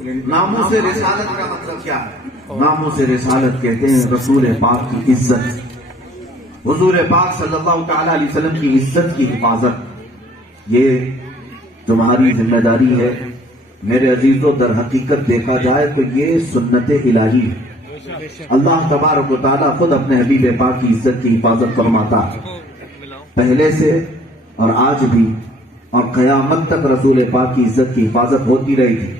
ناموس رسالت کا مطلب کیا ہے؟ ناموس رسالت کہتے ہیں رسول پاک کی عزت، حضور پاک صلی اللہ تعالی علیہ وسلم کی عزت کی حفاظت۔ یہ تمہاری ذمہ داری ہے میرے عزیزوں۔ در حقیقت دیکھا جائے تو یہ سنت الہی ہے۔ اللہ تبارک و تعالیٰ خود اپنے حبیب پاک کی عزت کی حفاظت فرماتا ہے، پہلے سے اور آج بھی، اور قیامت تک رسول پاک کی عزت کی حفاظت ہوتی رہے گی۔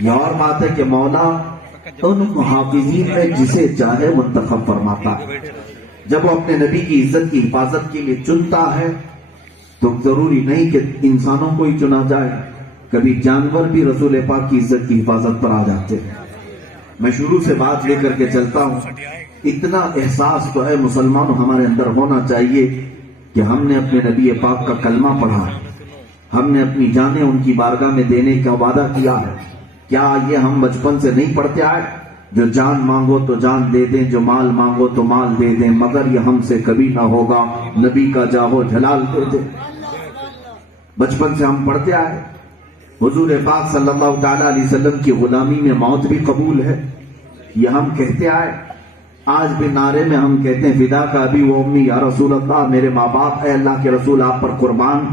یہ اور بات ہے کہ مولا ان محافظین میں جسے چاہے منتخب فرماتا ہے۔ جب وہ اپنے نبی کی عزت کی حفاظت کے لیے چنتا ہے تو ضروری نہیں کہ انسانوں کو ہی چنا جائے، کبھی جانور بھی رسول پاک کی عزت کی حفاظت پر آ جاتے ہیں۔ میں شروع سے بات لے کر کے چلتا ہوں، اتنا احساس تو ہے مسلمانوں ہمارے اندر ہونا چاہیے کہ ہم نے اپنے نبی پاک کا کلمہ پڑھا، ہم نے اپنی جانیں ان کی بارگاہ میں دینے کا وعدہ کیا ہے۔ کیا یہ ہم بچپن سے نہیں پڑھتے آئے؟ جو جان مانگو تو جان دے دیں، جو مال مانگو تو مال دے دیں، مگر یہ ہم سے کبھی نہ ہوگا، نبی کا جاہو جلال دے دیں۔ بچپن سے ہم پڑھتے آئے، حضور پاک صلی اللہ تعالی علیہ وسلم کی غلامی میں موت بھی قبول ہے، یہ ہم کہتے آئے۔ آج بھی نعرے میں ہم کہتے ہیں فدا کا ابی و امی یا رسول اللہ، میرے ماں باپ اے اللہ کے رسول آپ پر قربان۔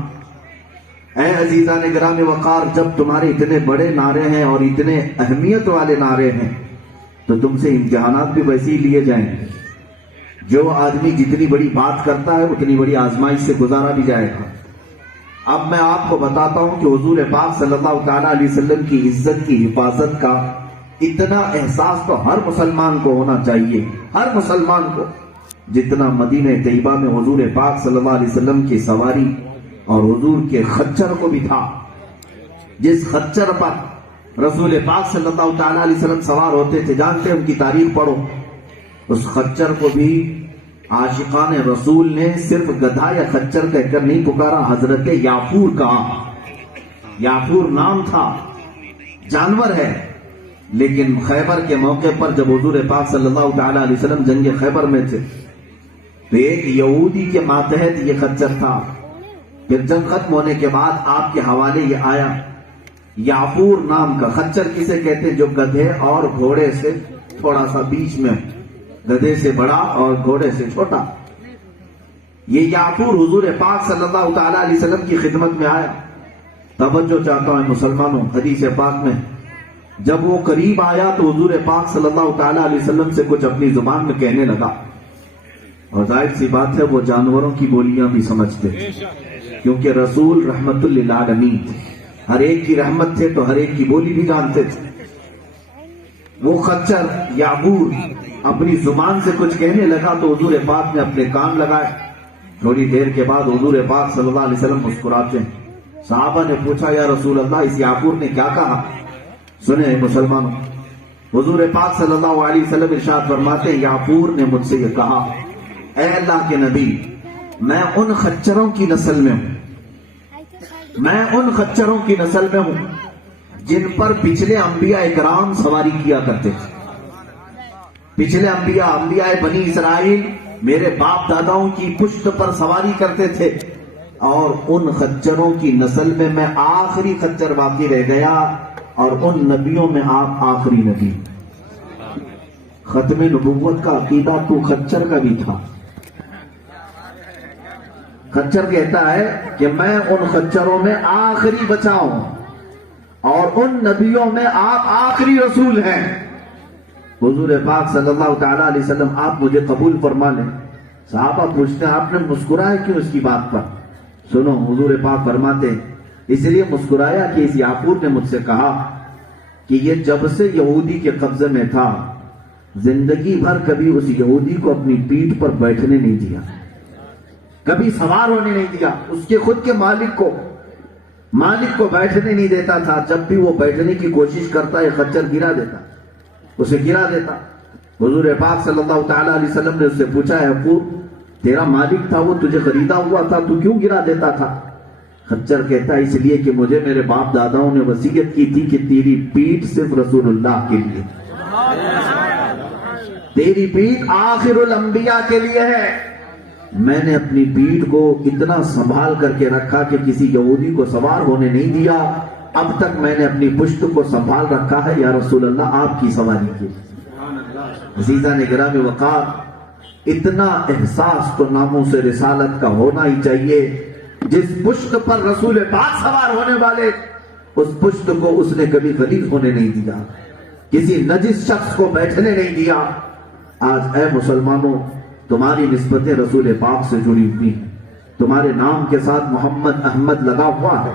اے عزیزان گرامی وقار، جب تمہارے اتنے بڑے نعرے ہیں اور اتنے اہمیت والے نعرے ہیں تو تم سے امتحانات بھی ویسے ہی لیے جائیں۔ جو آدمی جتنی بڑی بات کرتا ہے اتنی بڑی آزمائش سے گزارا بھی جائے گا۔ اب میں آپ کو بتاتا ہوں کہ حضور پاک صلی اللہ تعالیٰ علیہ وسلم کی عزت کی حفاظت کا اتنا احساس تو ہر مسلمان کو ہونا چاہیے، ہر مسلمان کو، جتنا مدینہ طیبہ میں حضور پاک صلی اللہ علیہ وسلم کی سواری اور حضور کے خچر کو بھی تھا۔ جس خچر پر رسول پاک صلی اللہ تعالیٰ علیہ وسلم سوار ہوتے تھے، جانتے ہیں ان کی تاریخ پڑھو، اس خچر کو بھی عاشقان رسول نے صرف گدھا یا خچر کہہ کر نہیں پکارا، حضرت یافور کہا۔ یافور نام تھا، جانور ہے، لیکن خیبر کے موقع پر جب حضور پاک صلی اللہ تعالیٰ علیہ وسلم جنگ خیبر میں تھے تو ایک یہودی کے ماتحت یہ خچر تھا۔ پھر جنگ ختم ہونے کے بعد آپ کے حوالے یہ آیا، یافور نام کا خچر کسے کہتے ہیں؟ جو گدھے اور گھوڑے سے تھوڑا سا بیچ میں، گدھے سے بڑا اور گھوڑے سے چھوٹا۔ یہ یافور حضور پاک صلی اللہ تعالیٰ علیہ وسلم کی خدمت میں آیا۔ توجہ چاہتا ہوں مسلمانوں، حدیث پاک میں جب وہ قریب آیا تو حضور پاک صلی اللہ تعالیٰ علیہ وسلم سے کچھ اپنی زبان میں کہنے لگا، اور ظاہر سی بات ہے وہ جانوروں کی بولیاں بھی سمجھتے تھے، کیونکہ رسول رحمت للعالمین تھے، ہر ایک کی رحمت تھے تو ہر ایک کی بولی بھی جانتے تھے۔ وہ خچر یافور اپنی زبان سے کچھ کہنے لگا تو حضور پاک نے اپنے کان لگائے۔ تھوڑی دیر کے بعد حضور پاک صلی اللہ علیہ وسلم مسکراتے ہیں۔ صحابہ نے پوچھا یا رسول اللہ اس یافور نے کیا کہا؟ سنیں مسلمانوں، حضور پاک صلی اللہ علیہ وسلم ارشاد فرماتے ہیں یافور نے مجھ سے یہ کہا، اے اللہ کے نبی، میں ان خچروں کی نسل میں ہوں، میں ان خچروں کی نسل میں ہوں جن پر پچھلے انبیاء اکرام سواری کیا کرتے تھے۔ پچھلے انبیاء بنی اسرائیل میرے باپ داداؤں کی پشت پر سواری کرتے تھے، اور ان خچروں کی نسل میں میں آخری خچر باقی رہ گیا، اور ان نبیوں میں آپ آخری نبی۔ ختم نبوت کا عقیدہ تو خچر کا بھی تھا۔ خچر کہتا ہے کہ میں ان خچروں میں آخری بچا ہوں، اور ان نبیوں میں آپ آخری رسول ہیں۔ حضور پاک صلی اللہ تعالیٰ علیہ وسلم آپ مجھے قبول فرما لیں۔ صحابہ پوچھتے ہیں آپ نے مسکرایا کیوں اس کی بات پر؟ سنو، حضور پاک فرماتے ہیں اس لیے مسکرایا کہ اس یافور نے مجھ سے کہا کہ یہ جب سے یہودی کے قبضے میں تھا زندگی بھر کبھی اس یہودی کو اپنی پیٹھ پر بیٹھنے نہیں دیا، کبھی سوار ہونے نہیں دیا، اس کے خود کے مالک کو بیٹھنے نہیں دیتا تھا۔ جب بھی وہ بیٹھنے کی کوشش کرتا یہ خچر گرا دیتا، اسے گرا دیتا۔ حضور پاک صلی اللہ تعالیٰ علیہ وسلم نے اس سے پوچھا یافور تیرا مالک تھا، وہ تجھے خریدا ہوا تھا، تو کیوں گرا دیتا تھا؟ خچر کہتا ہے اس لیے کہ مجھے میرے باپ داداؤں نے وصیت کی تھی کہ تیری پیٹھ صرف رسول اللہ کے لیے، تیری پیٹھ آخر الانبیاء کے لیے ہے۔ میں نے اپنی پیٹھ کو اتنا سنبھال کر کے رکھا کہ کسی یہودی کو سوار ہونے نہیں دیا، اب تک میں نے اپنی پشت کو سنبھال رکھا ہے، یا رسول اللہ آپ کی سواری کی۔ عزیزان گرامی وقار، اتنا احساس تو ناموس رسالت کا ہونا ہی چاہیے۔ جس پشت پر رسول پاک سوار ہونے والے، اس پشت کو اس نے کبھی غلیظ ہونے نہیں دیا، کسی نجس شخص کو بیٹھنے نہیں دیا۔ آج اے مسلمانوں، تمہاری نسبتیں رسول پاک سے جڑی ہوئی ہیں، تمہارے نام کے ساتھ محمد احمد لگا ہوا ہے،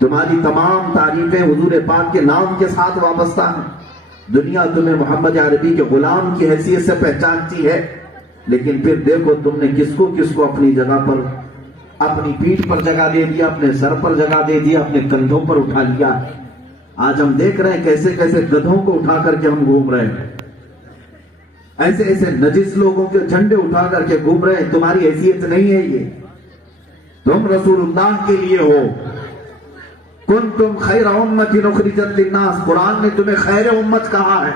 تمہاری تمام تعریفیں حضور پاک کے نام کے ساتھ وابستہ ہیں۔ دنیا تمہیں محمد عربی کے غلام کی حیثیت سے پہچانتی ہے، لیکن پھر دیکھو تم نے کس کو اپنی جگہ پر، اپنی پیٹھ پر جگہ دے دیا، اپنے سر پر جگہ دے دیا، اپنے کندھوں پر اٹھا لیا۔ آج ہم دیکھ رہے ہیں کیسے کیسے گدھوں کو اٹھا کر کے ہم گھوم رہے ہیں، ایسے ایسے نجس لوگوں کے جھنڈے اٹھا کر کے گھوم رہے ہیں۔ تمہاری حیثیت نہیں ہے یہ، تم رسول اللہ کے لیے ہو۔ کنتم خیر امت اخرجت للناس، قرآن نے تمہیں خیر امت کہا ہے۔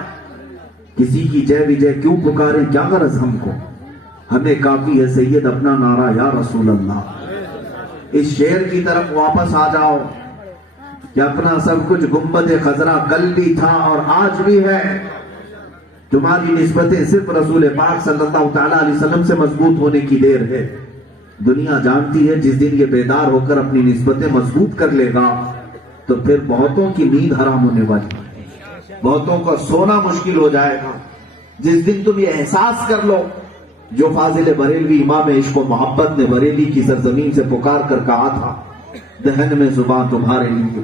کسی کی جے وجے کیوں پکارے، کیا غرض ہم کو، ہمیں کافی ہے سید اپنا نعرہ یا رسول اللہ۔ اس شعر کی طرف واپس آ جاؤ کہ اپنا سب کچھ گنبد خضرا کل بھی تھا اور آج بھی ہے۔ تمہاری نسبتیں صرف رسول پاک صلی اللہ تعالیٰ علیہ وسلم سے مضبوط ہونے کی دیر ہے۔ دنیا جانتی ہے جس دن یہ بیدار ہو کر اپنی نسبتیں مضبوط کر لے گا تو پھر بہتوں کی نیند حرام ہونے والی، بہتوں کا سونا مشکل ہو جائے گا۔ جس دن تم یہ احساس کر لو جو فاضل بریلوی امام عشق و محبت نے بریلی کی سرزمین سے پکار کر کہا تھا، دہن میں زباں تمہارے لیے،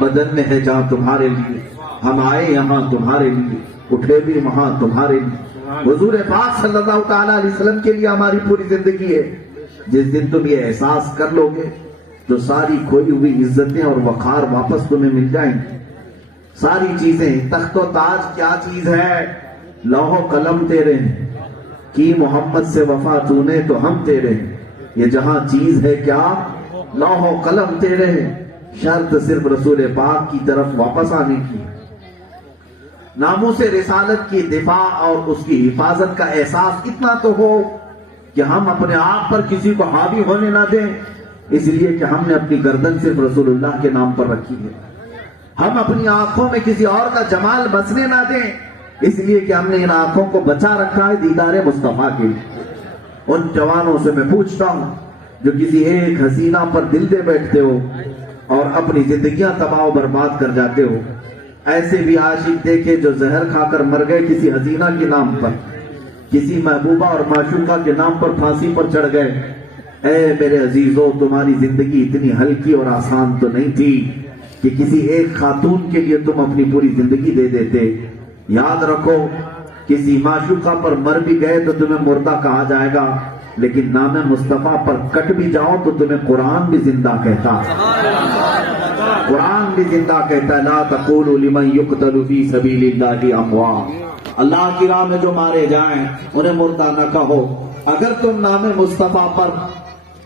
بدن میں ہے جہاں تمہارے لیے، ہم آئے یہاں تمہارے لیے، اٹھے بھی وہاں تمہارے لیے۔ حضور پاک صلی اللہ تعالیٰ علیہ وسلم کے لیے ہماری پوری زندگی ہے۔ جس دن تم یہ احساس کر لو گے تو ساری کھوئی ہوئی عزتیں اور وقار واپس تمہیں مل جائیں گی۔ ساری چیزیں، تخت و تاج کیا چیز ہے، لوح و قلم تیرے ہیں، کی محمد سے وفا تو نے تو ہم تیرے ہیں۔ یہ جہاں چیز ہے کیا، لوح و قلم تیرے ہیں، شرط صرف رسول پاک کی طرف واپس آنے کی۔ ناموس رسالت کی دفاع اور اس کی حفاظت کا احساس اتنا تو ہو کہ ہم اپنے آپ پر کسی کو حاوی ہونے نہ دیں، اس لیے کہ ہم نے اپنی گردن صرف رسول اللہ کے نام پر رکھی ہے۔ ہم اپنی آنکھوں میں کسی اور کا جمال بسنے نہ دیں، اس لیے کہ ہم نے ان آنکھوں کو بچا رکھا ہے دیدار مصطفیٰ کے لیے۔ ان جوانوں سے میں پوچھتا ہوں جو کسی ایک حسینہ پر دل دے بیٹھتے ہو اور اپنی زندگیاں تباہ و برباد کر جاتے ہو، ایسے بھی عاشق دیکھے جو زہر کھا کر مر گئے کسی حسینہ کے نام پر، کسی محبوبہ اور معشوقہ کے نام پر پھانسی پر چڑھ گئے۔ اے میرے عزیزو، تمہاری زندگی اتنی ہلکی اور آسان تو نہیں تھی کہ کسی ایک خاتون کے لیے تم اپنی پوری زندگی دے دیتے۔ یاد رکھو، کسی معشوقہ پر مر بھی گئے تو تمہیں مردہ کہا جائے گا، لیکن نام مصطفیٰ پر کٹ بھی جاؤ تو تمہیں قرآن بھی زندہ کہتا ہے۔ قرآن بھی زندہ کہتا ہے، لا تقولوا لمن يقتل في سبيل الله اموات، اللہ کی راہ میں جو مارے جائیں انہیں مردہ نہ کہو۔ اگر تم نام مصطفیٰ پر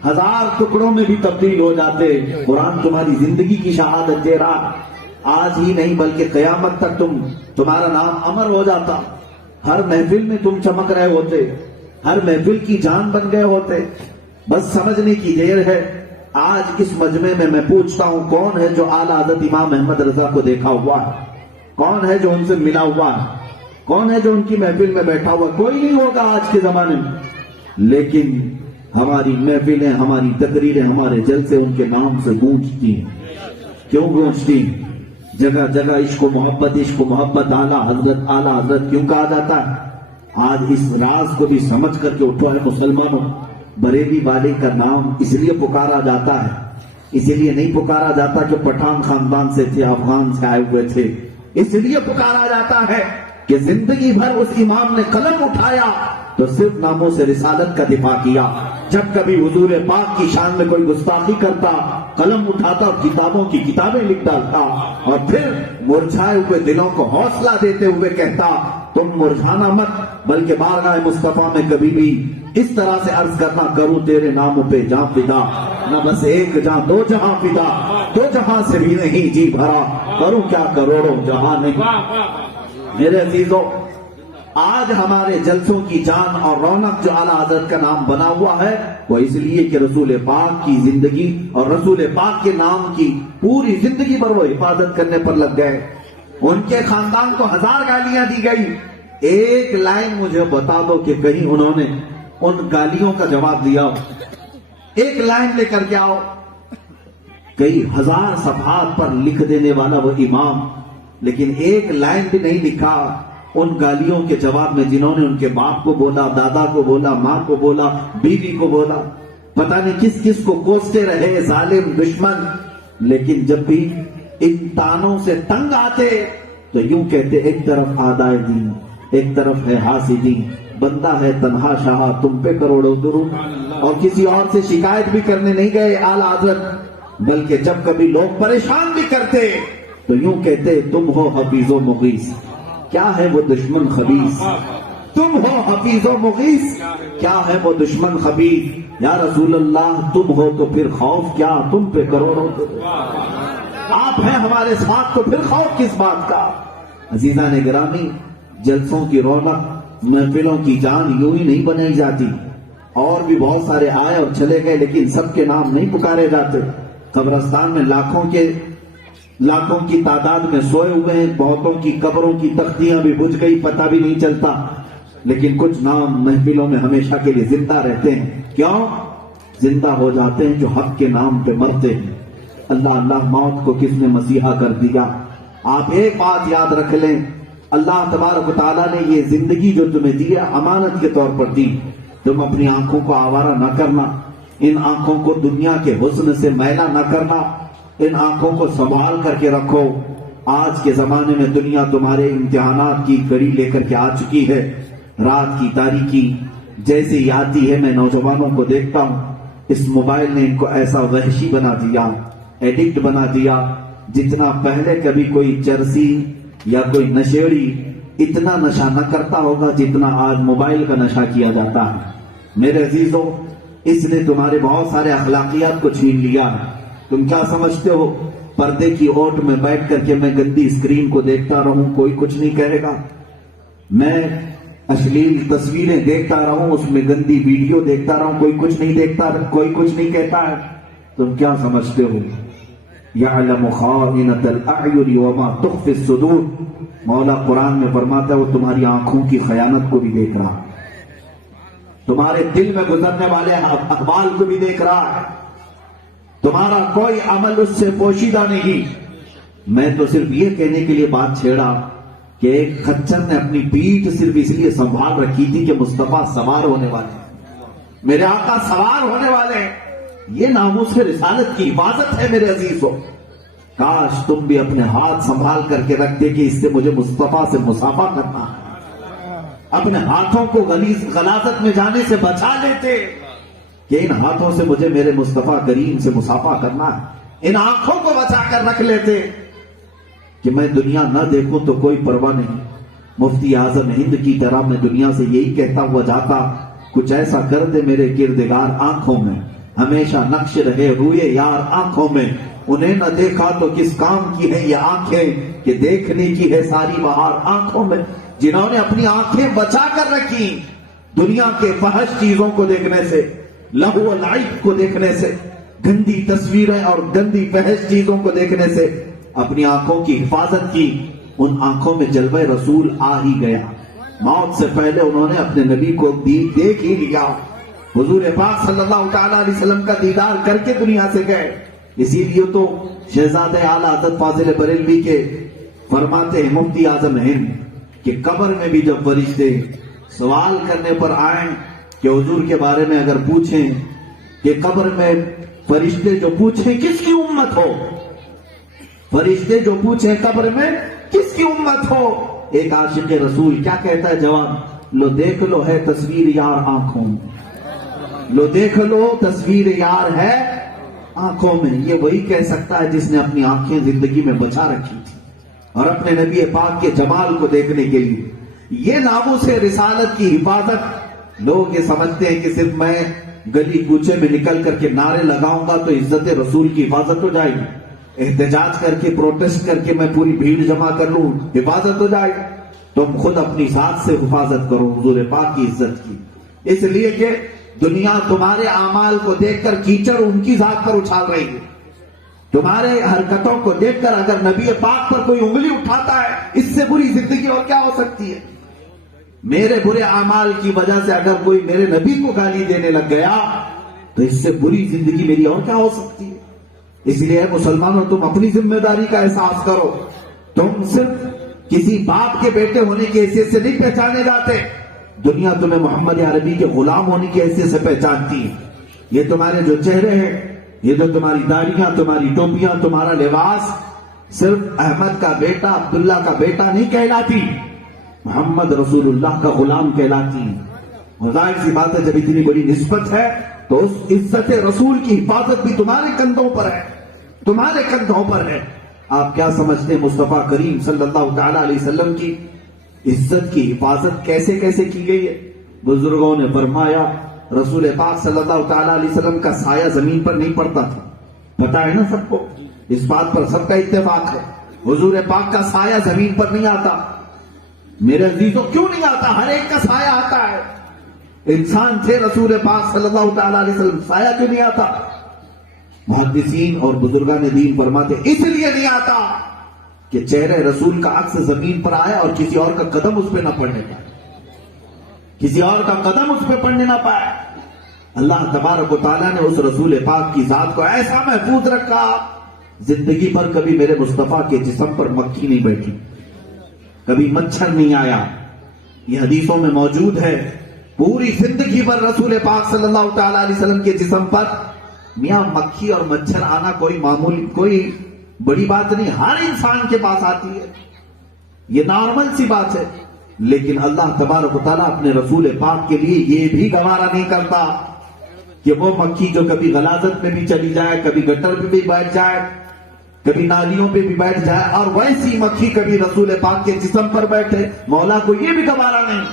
1000 ٹکڑوں میں بھی تبدیل ہو جاتے، قرآن تمہاری زندگی کی شہادت دے رہا، آج ہی نہیں بلکہ قیامت تک تمہارا نام امر ہو جاتا۔ ہر محفل میں تم چمک رہے ہوتے، ہر محفل کی جان بن گئے ہوتے۔ بس سمجھنے کی دیر ہے۔ آج اس مجمع میں میں پوچھتا ہوں، کون ہے جو اعلیٰ حضرت امام احمد رضا کو دیکھا ہوا ہے؟ کون ہے جو ان سے ملا ہوا ہے؟ کون ہے جو ان کی محفل میں بیٹھا ہوا؟ کوئی نہیں ہوگا آج کے زمانے میں۔ لیکن ہماری محفلیں، ہماری تقریریں، ہمارے جلسے ان کے نام سے گونجتی ہیں۔ کیوں گونجتی ہیں؟ جگہ جگہ عشق و محبت، اعلیٰ حضرت کیوں کہا جاتا ہے؟ آج اس راز کو بھی سمجھ کر کے اٹھو ہے مسلمانوں۔ بریلی والے کا نام اس لیے پکارا جاتا ہے، اسی لیے نہیں پکارا جاتا کہ پٹھان خاندان سے تھے، افغان سے آئے ہوئے تھے، اس لیے پکارا جاتا ہے کہ زندگی بھر اس امام نے قلم اٹھایا تو صرف ناموں سے رسالت کا دفاع کیا۔ جب کبھی حضور پاک کی شان میں کوئی گستاخی کرتا، قلم اٹھاتا اور کتابوں کی کتابیں لکھ ڈالتا، اور پھر مرجھائے ہوئے دلوں کو حوصلہ دیتے ہوئے کہتا، تم مرجھانا مت، بلکہ بارگاہ مصطفیٰ میں کبھی بھی اس طرح سے عرض کرنا، کروں تیرے نام پہ جاں فدا، نہ بس ایک جاں دو جہاں فدا، دو جہاں سے بھی نہیں جی بھرا، کروں کیا کروڑوں جہاں نہیں۔ میرے عزیزوں، آج ہمارے جلسوں کی جان اور رونق جو اعلیٰ حضرت کا نام بنا ہوا ہے وہ اس لیے کہ رسول پاک کی زندگی اور رسول پاک کے نام کی پوری زندگی پر وہ حفاظت کرنے پر لگ گئے. ان کے خاندان کو 1000 گالیاں دی گئی. ایک لائن مجھے بتا دو کہ کہیں انہوں نے ان گالیوں کا جواب دیا ہو. ایک لائن لے کر کے آؤ. کئی 1000 صفحات پر لکھ دینے والا وہ امام، لیکن ایک لائن بھی نہیں لکھا ان گالیوں کے جواب میں جنہوں نے ان کے باپ کو بولا، دادا کو بولا، ماں کو بولا، بیوی کو بولا، پتہ نہیں کس کس کو کوستے رہے ظالم دشمن. لیکن جب بھی ان تانوں سے تنگ آتے تو یوں کہتے ایک طرف آدائے دین، ایک طرف ہے حاسدین، بندہ ہے تنہا شاہ تم پہ کروڑوں درود. اور کسی اور سے شکایت بھی کرنے نہیں گئے اعلیٰ حضرت، بلکہ جب کبھی لوگ پریشان بھی کرتے تو یوں کہتے تم ہو حفیظ و مغیث. کیا ہے وہ دشمن خبیث؟ تم ہو حفیظ و مغیث، کیا ہے وہ دشمن خبیث؟ یا رسول اللہ تم ہو تو پھر خوف کیا، تم پہ کروڑوں درود. آپ ہیں ہمارے ساتھ تو پھر خوف کس بات کا؟ عزیزان گرامی، جلسوں کی رونق، محفلوں کی جان یوں ہی نہیں بنائی جاتی. اور بھی بہت سارے آئے اور چلے گئے لیکن سب کے نام نہیں پکارے جاتے. قبرستان میں لاکھوں کی تعداد میں سوئے ہوئے ہیں، بہتوں کی قبروں کی تختیاں بھی بجھ گئی، پتہ بھی نہیں چلتا، لیکن کچھ نام محفلوں میں ہمیشہ کے لیے زندہ رہتے ہیں. کیوں زندہ ہو جاتے ہیں؟ جو حق کے نام پہ مرتے ہیں. اللہ اللہ موت کو کس نے مسیحا کر دیا؟ آپ ایک بات یاد رکھ لیں، اللہ تبارک و تعالیٰ نے یہ زندگی جو تمہیں دی ہے امانت کے طور پر دی. تم اپنی آنکھوں کو آوارہ نہ کرنا، ان آنکھوں کو دنیا کے حسن سے میلا نہ کرنا، ان آنکھوں کو سنبھال کر کے رکھو. آج کے زمانے میں دنیا تمہارے امتحانات کی گھڑی لے کر کے آ چکی ہے. رات کی تاریکی جیسے ہی آتی ہے میں نوجوانوں کو دیکھتا ہوں، اس موبائل نے ان کو ایسا وحشی بنا دیا، ایڈکٹ بنا دیا. جتنا پہلے کبھی کوئی چرسی یا کوئی نشیڑی اتنا نشہ نہ کرتا ہوگا جتنا آج موبائل کا نشہ کیا جاتا ہے. میرے عزیزوں، اس نے تمہارے بہت سارے اخلاقیات کو چھین لیا. تم کیا سمجھتے ہو پردے کی اوٹ میں بیٹھ کر کے میں گندی اسکرین کو دیکھتا رہوں کوئی کچھ نہیں کہے گا؟ میں اشلیل تصویریں دیکھتا رہوں، اس میں گندی ویڈیو دیکھتا رہوں، کوئی کچھ نہیں دیکھتا، کوئی کچھ نہیں کہتا ہے؟ تم کیا سمجھتے ہو؟ یعلم خائنۃ الاعین وما تخفی الصدور. مولا قرآن میں فرماتا ہے وہ تمہاری آنکھوں کی خیانت کو بھی دیکھ رہا ہے، تمہارے دل میں گزرنے والے اقوال کو بھی دیکھ رہا ہے. تمہارا کوئی عمل اس سے پوشیدہ نہیں. میں تو صرف یہ کہنے کے لیے بات چھیڑا کہ ایک خچر نے اپنی پیٹھ صرف اس لیے سنبھال رکھی تھی کہ مصطفیٰ سوار ہونے والے ہیں، میرے آقا سوار ہونے والے ہیں. یہ ناموس رسالت کی حفاظت ہے میرے عزیزوں. کاش تم بھی اپنے ہاتھ سنبھال کر کے رکھتے کہ اس سے مجھے مصطفیٰ سے مصافحہ کرنا ہے. اپنے ہاتھوں کو غلاظت میں جانے سے بچا لیتے کہ ان ہاتھوں سے مجھے میرے مصطفیٰ کریم سے مصافحہ کرنا ہے. ان آنکھوں کو بچا کر رکھ لیتے کہ میں دنیا نہ دیکھوں تو کوئی پرواہ نہیں. مفتی اعظم ہند کی طرح میں دنیا سے یہی کہتا ہوا جاتا، کچھ ایسا کر دے میرے کردگار آنکھوں میں، ہمیشہ نقش رہے روئے یار آنکھوں میں. انہیں نہ دیکھا تو کس کام کی ہے یہ آنکھیں کہ دیکھنے کی ہے ساری بہار آنکھوں میں. جنہوں نے اپنی آنکھیں بچا کر رکھی دنیا کے فحش چیزوں کو دیکھنے سے، لہو و لعب کو دیکھنے سے، گندی تصویریں اور گندی فحش چیزوں کو دیکھنے سے اپنی آنکھوں کی حفاظت کی، ان آنکھوں میں جلوہ رسول آ ہی گیا. موت سے پہلے انہوں نے اپنے نبی کو دیکھ ہی لیا. حضور پاک صلی اللہ تعالی علیہ وسلم کا دیدار کر کے دنیا سے گئے. اسی لیے تو شہزادہ اعلیٰ حضرت فاضل بریلوی کے فرماتے ہیں مفتی اعظم ہند کہ قبر میں بھی جب فرشتے سوال کرنے پر آئیں کہ حضور کے بارے میں اگر پوچھیں کہ قبر میں فرشتے جو پوچھیں کس کی امت ہو، فرشتے جو پوچھیں قبر میں کس کی امت ہو، ایک عاشق رسول کیا کہتا ہے جواب؟ لو دیکھ لو ہے تصویر یار آنکھوں میں، لو دیکھ لو تصویر یار ہے آنکھوں میں. یہ وہی کہہ سکتا ہے جس نے اپنی آنکھیں زندگی میں بچا رکھی تھی اور اپنے نبی پاک کے جمال کو دیکھنے کے لیے. یہ ناموس رسالت کی حفاظت. لوگ یہ سمجھتے ہیں کہ صرف میں گلی کوچے میں نکل کر کے نعرے لگاؤں گا تو عزت رسول کی حفاظت ہو جائے گی، احتجاج کر کے پروٹیسٹ کر کے میں پوری بھیڑ جمع کر لوں حفاظت ہو جائے گی. تم خود اپنی ذات سے حفاظت کرو حضور پاک کی عزت کی، اس لیے کہ دنیا تمہارے اعمال کو دیکھ کر کیچڑ ان کی ذات پر اچھال رہی ہے۔ تمہارے حرکتوں کو دیکھ کر اگر نبی پاک پر کوئی انگلی اٹھاتا ہے، اس سے بری زندگی اور کیا ہو سکتی ہے؟ میرے برے اعمال کی وجہ سے اگر کوئی میرے نبی کو گالی دینے لگ گیا تو اس سے بری زندگی میری اور کیا ہو سکتی ہے؟ اس لیے مسلمانوں، تم اپنی ذمہ داری کا احساس کرو۔ تم صرف کسی باپ کے بیٹے ہونے کی حیثیت سے نہیں پہچانے جاتے، دنیا تمہیں محمد عربی کے غلام ہونے کی حیثیت سے پہچانتی ہے۔ یہ تمہارے جو چہرے ہیں، یہ جو تمہاری داڑیاں، تمہاری ٹوپیاں، تمہارا لباس صرف احمد کا بیٹا، عبداللہ کا بیٹا نہیں کہلاتی، محمد رسول اللہ کا غلام کہلاتی ہے۔ ظاہر سی بات ہے، جب اتنی بڑی نسبت ہے تو اس عزت رسول کی حفاظت بھی تمہارے کندھوں پر ہے، تمہارے کندھوں پر ہے۔ آپ کیا سمجھتے ہیں مصطفیٰ کریم صلی اللہ تعالی علیہ وسلم کی عزت کی حفاظت کیسے کیسے کی گئی ہے؟ بزرگوں نے فرمایا رسول پاک صلی اللہ تعالی علیہ وسلم کا سایہ زمین پر نہیں پڑتا تھا، پتا ہے نا سب کو، اس بات پر سب کا اتفاق ہے، حضور پاک کا سایہ زمین پر نہیں آتا۔ میرے عزیزوں، کیوں نہیں آتا؟ ہر ایک کا سایہ آتا ہے، انسان تھے رسول پاک صلی اللہ تعالی علیہ وسلم، سایہ کیوں نہیں آتا؟ محدثین اور بزرگان دین فرماتے اس لیے نہیں آتا کہ چہرے رسول کا عکس زمین پر آئے اور کسی اور کا قدم اس پہ نہ پڑنے پائے، کسی اور کا قدم اس پہ پڑنے نہ پائے۔ اللہ تبارک و تعالیٰ نے اس رسول پاک کی ذات کو ایسا محفوظ رکھا، زندگی پر کبھی میرے مصطفیٰ کے جسم پر مکھی نہیں بیٹھی، کبھی مچھر نہیں آیا۔ یہ حدیثوں میں موجود ہے، پوری زندگی پر رسول پاک صلی اللہ تعالی علیہ وسلم کے جسم پر میاں مکھی اور مچھر آنا کوئی معمولی، کوئی بڑی بات نہیں، ہر انسان کے پاس آتی ہے، یہ نارمل سی بات ہے۔ لیکن اللہ تبارک و تعالیٰ اپنے رسول پاک کے لیے یہ بھی گوارا نہیں کرتا کہ وہ مکھی جو کبھی غلاظت میں بھی چلی جائے، کبھی گٹر پہ بھی بیٹھ جائے، کبھی نالیوں پہ بھی بیٹھ جائے، اور ویسی مکھی کبھی رسول پاک کے جسم پر بیٹھے، مولا کو یہ بھی گوارا نہیں۔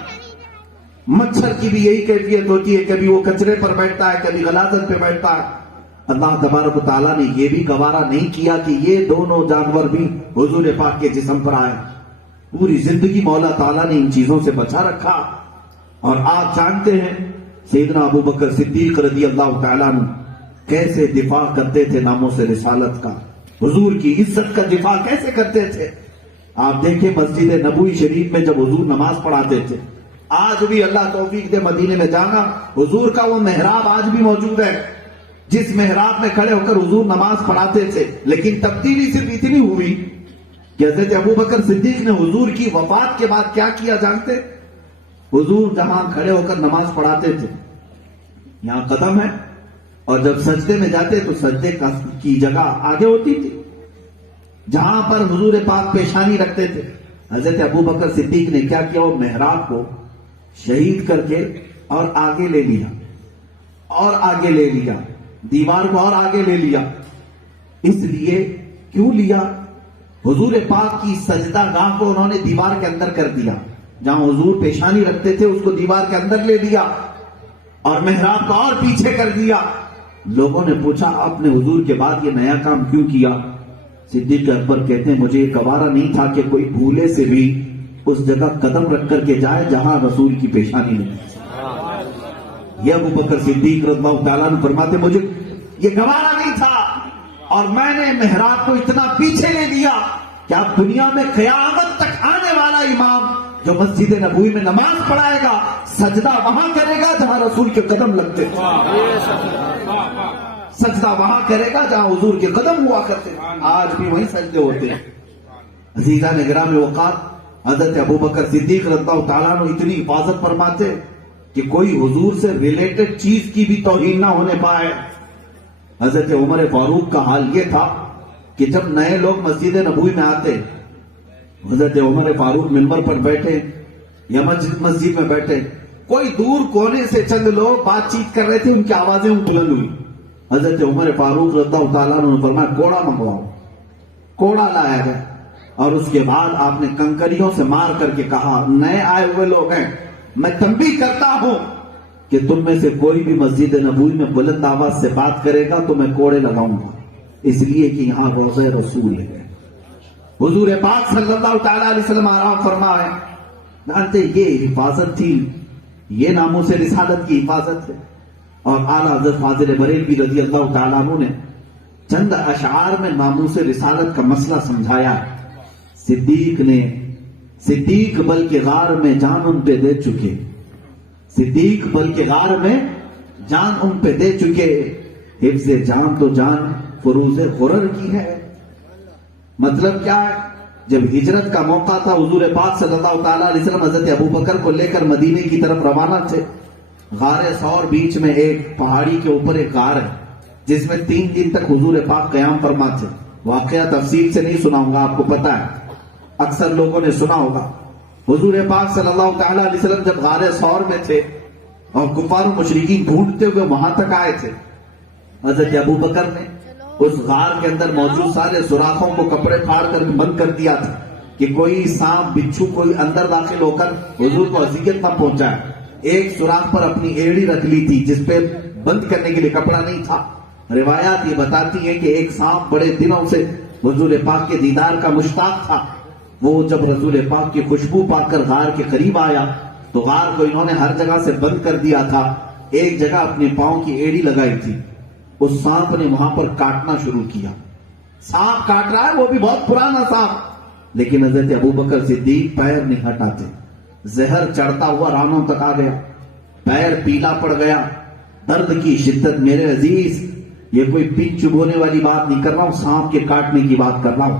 مچھر کی بھی یہی کیفیت ہوتی ہے، کبھی وہ کچرے پر بیٹھتا ہے، کبھی غلاظت پہ بیٹھتا ہے۔ اللہ تبارک و تعالیٰ نے یہ بھی گوارا نہیں کیا کہ یہ دونوں جانور بھی حضور پاک کے جسم پر آئے۔ پوری زندگی مولا تعالیٰ نے ان چیزوں سے بچا رکھا۔ اور آپ جانتے ہیں سیدنا ابو بکر صدیق رضی اللہ تعالیٰ عنہ کیسے دفاع کرتے تھے ناموس رسالت کا، حضور کی عزت کا دفاع کیسے کرتے تھے۔ آپ دیکھیں مسجد نبوی شریف میں جب حضور نماز پڑھاتے تھے، آج بھی اللہ توفیق دے مدینے میں جانا، حضور کا وہ محراب آج بھی موجود ہے جس محراب میں کھڑے ہو کر حضور نماز پڑھاتے تھے۔ لیکن تبدیلی صرف اتنی ہوئی کہ حضرت ابو بکر صدیق نے حضور کی وفات کے بعد کیا کیا جانتے؟ حضور جہاں کھڑے ہو کر نماز پڑھاتے تھے، یہاں قدم ہے، اور جب سجدے میں جاتے تو سجدے کی جگہ آگے ہوتی تھی، جہاں پر حضور پاک پیشانی رکھتے تھے۔ حضرت ابو بکر صدیق نے کیا کیا؟ وہ محراب کو شہید کر کے اور آگے لے لیا، اور آگے لے لیا، دیوار کو اور آگے لے لیا۔ اس لیے کیوں لیا؟ حضور پاک کی سجدہ گاہ کو انہوں نے دیوار کے اندر کر دیا، جہاں حضور پیشانی رکھتے تھے اس کو دیوار کے اندر لے لیا، اور محراب کو اور پیچھے کر دیا۔ لوگوں نے پوچھا آپ نے حضور کے بعد یہ نیا کام کیوں کیا؟ صدیق اکبر کہتے ہیں مجھے یہ گوارا نہیں تھا کہ کوئی بھولے سے بھی اس جگہ قدم رکھ کر کے جائے جہاں رسول کی پیشانی نہیں۔ یہ ابو بکر صدیق رضی اللہ تعالیٰ عنہ فرماتے مجھے یہ گوارا نہیں تھا، اور میں نے محراب کو اتنا پیچھے لے دیا کہ اب دنیا میں قیامت تک آنے والا امام جو مسجد نبوی میں نماز پڑھائے گا، سجدہ وہاں کرے گا جہاں رسول کے قدم لگتے تھے، سجدہ وہاں کرے گا جہاں حضور کے قدم ہوا کرتے ہیں۔ آج بھی وہیں سجدے ہوتے ہیں۔ عزیزان گرامی اوقات، حضرت ابو بکر صدیق رضی اللہ تعالیٰ عنہ اتنی حفاظت فرماتے کہ کوئی حضور سے ریلیٹڈ چیز کی بھی توہین نہ ہونے پائے۔ حضرت عمر فاروق کا حال یہ تھا کہ جب نئے لوگ مسجد نبوی میں آتے، حضرت عمر فاروق منبر پر بیٹھے یا مسجد میں بیٹھے، کوئی دور کونے سے چند لوگ بات چیت کر رہے تھے، ان کی آوازیں بلند ہوئی۔ حضرت عمر فاروق رضی اللہ تعالیٰ عنہ نے فرمایا کوڑا منگواؤ، کوڑا لایا گیا، اور اس کے بعد آپ نے کنکریوں سے مار کر کے کہا نئے آئے ہوئے لوگ ہیں، میں تنبیہ کرتا ہوں کہ تم میں سے کوئی بھی مسجد نبوی میں بلند آواز سے بات کرے گا تو میں کوڑے لگاؤں گا، اس لیے کہ یہاں روضہ رسول ہے۔ حضور پاک صلی اللہ تعالی علیہ وسلم آرام فرمائے جانتے یہ حفاظت تھی، یہ ناموس رسالت کی حفاظت ہے۔ اور اعلیٰ حضرت فاضل بریلوی رضی اللہ تعالیٰ عنہ نے چند اشعار میں ناموس رسالت کا مسئلہ سمجھایا۔ صدیق بلکہ غار میں جان ان پہ دے چکے، صدیق بلکہ غار میں جان ان پہ دے چکے، حفظ جان تو جان فروز غرر کی ہے۔ مطلب کیا ہے؟ جب ہجرت کا موقع تھا، حضور پاک صلی اللہ تعالیٰ علیہ وسلم حضرت ابوبکر کو لے کر مدینے کی طرف روانہ تھے۔ غار ثور بیچ میں ایک پہاڑی کے اوپر ایک غار ہے جس میں 3 دن تک حضور پاک قیام فرما تھے۔ واقعہ تفصیل سے نہیں سناؤں گا، آپ کو پتا ہے، اکثر لوگوں نے سنا ہوگا۔ حضور پاک صلی اللہ تعالیٰ علیہ وسلم جب غار ثور میں تھے اور کفار و مشرکین ڈھونڈتے ہوئے وہاں تک آئے تھے، حضرت ابوبکر نے اس غار کے اندر موجود سارے سوراخوں کو کپڑے پھاڑ کر بند کر دیا تھا کہ کوئی سانپ بچھو کوئی اندر داخل ہو کر حضور کو اذیت نہ پہنچائے۔ ایک سوراخ پر اپنی ایڑی رکھ لی تھی جس پہ بند کرنے کے لیے کپڑا نہیں تھا۔ روایات یہ بتاتی ہیں کہ ایک سانپ بڑے دنوں سے حضور پاک کے دیدار کا مشتاق تھا۔ وہ جب رسول پاک کی خوشبو پا کر غار کے قریب آیا تو غار کو انہوں نے ہر جگہ سے بند کر دیا تھا، ایک جگہ اپنے پاؤں کی ایڑی لگائی تھی۔ اس سانپ نے وہاں پر کاٹنا شروع کیا، سانپ کاٹ رہا ہے، وہ بھی بہت پرانا سانپ، لیکن حضرت ابوبکر صدیق پیر نہیں ہٹاتے۔ زہر چڑھتا ہوا رانوں تک آ گیا، پیر پیلا پڑ گیا، درد کی شدت۔ میرے عزیز، یہ کوئی پن چبھونے والی بات نہیں کر رہا ہوں، سانپ کے کاٹنے کی بات کر رہا ہوں۔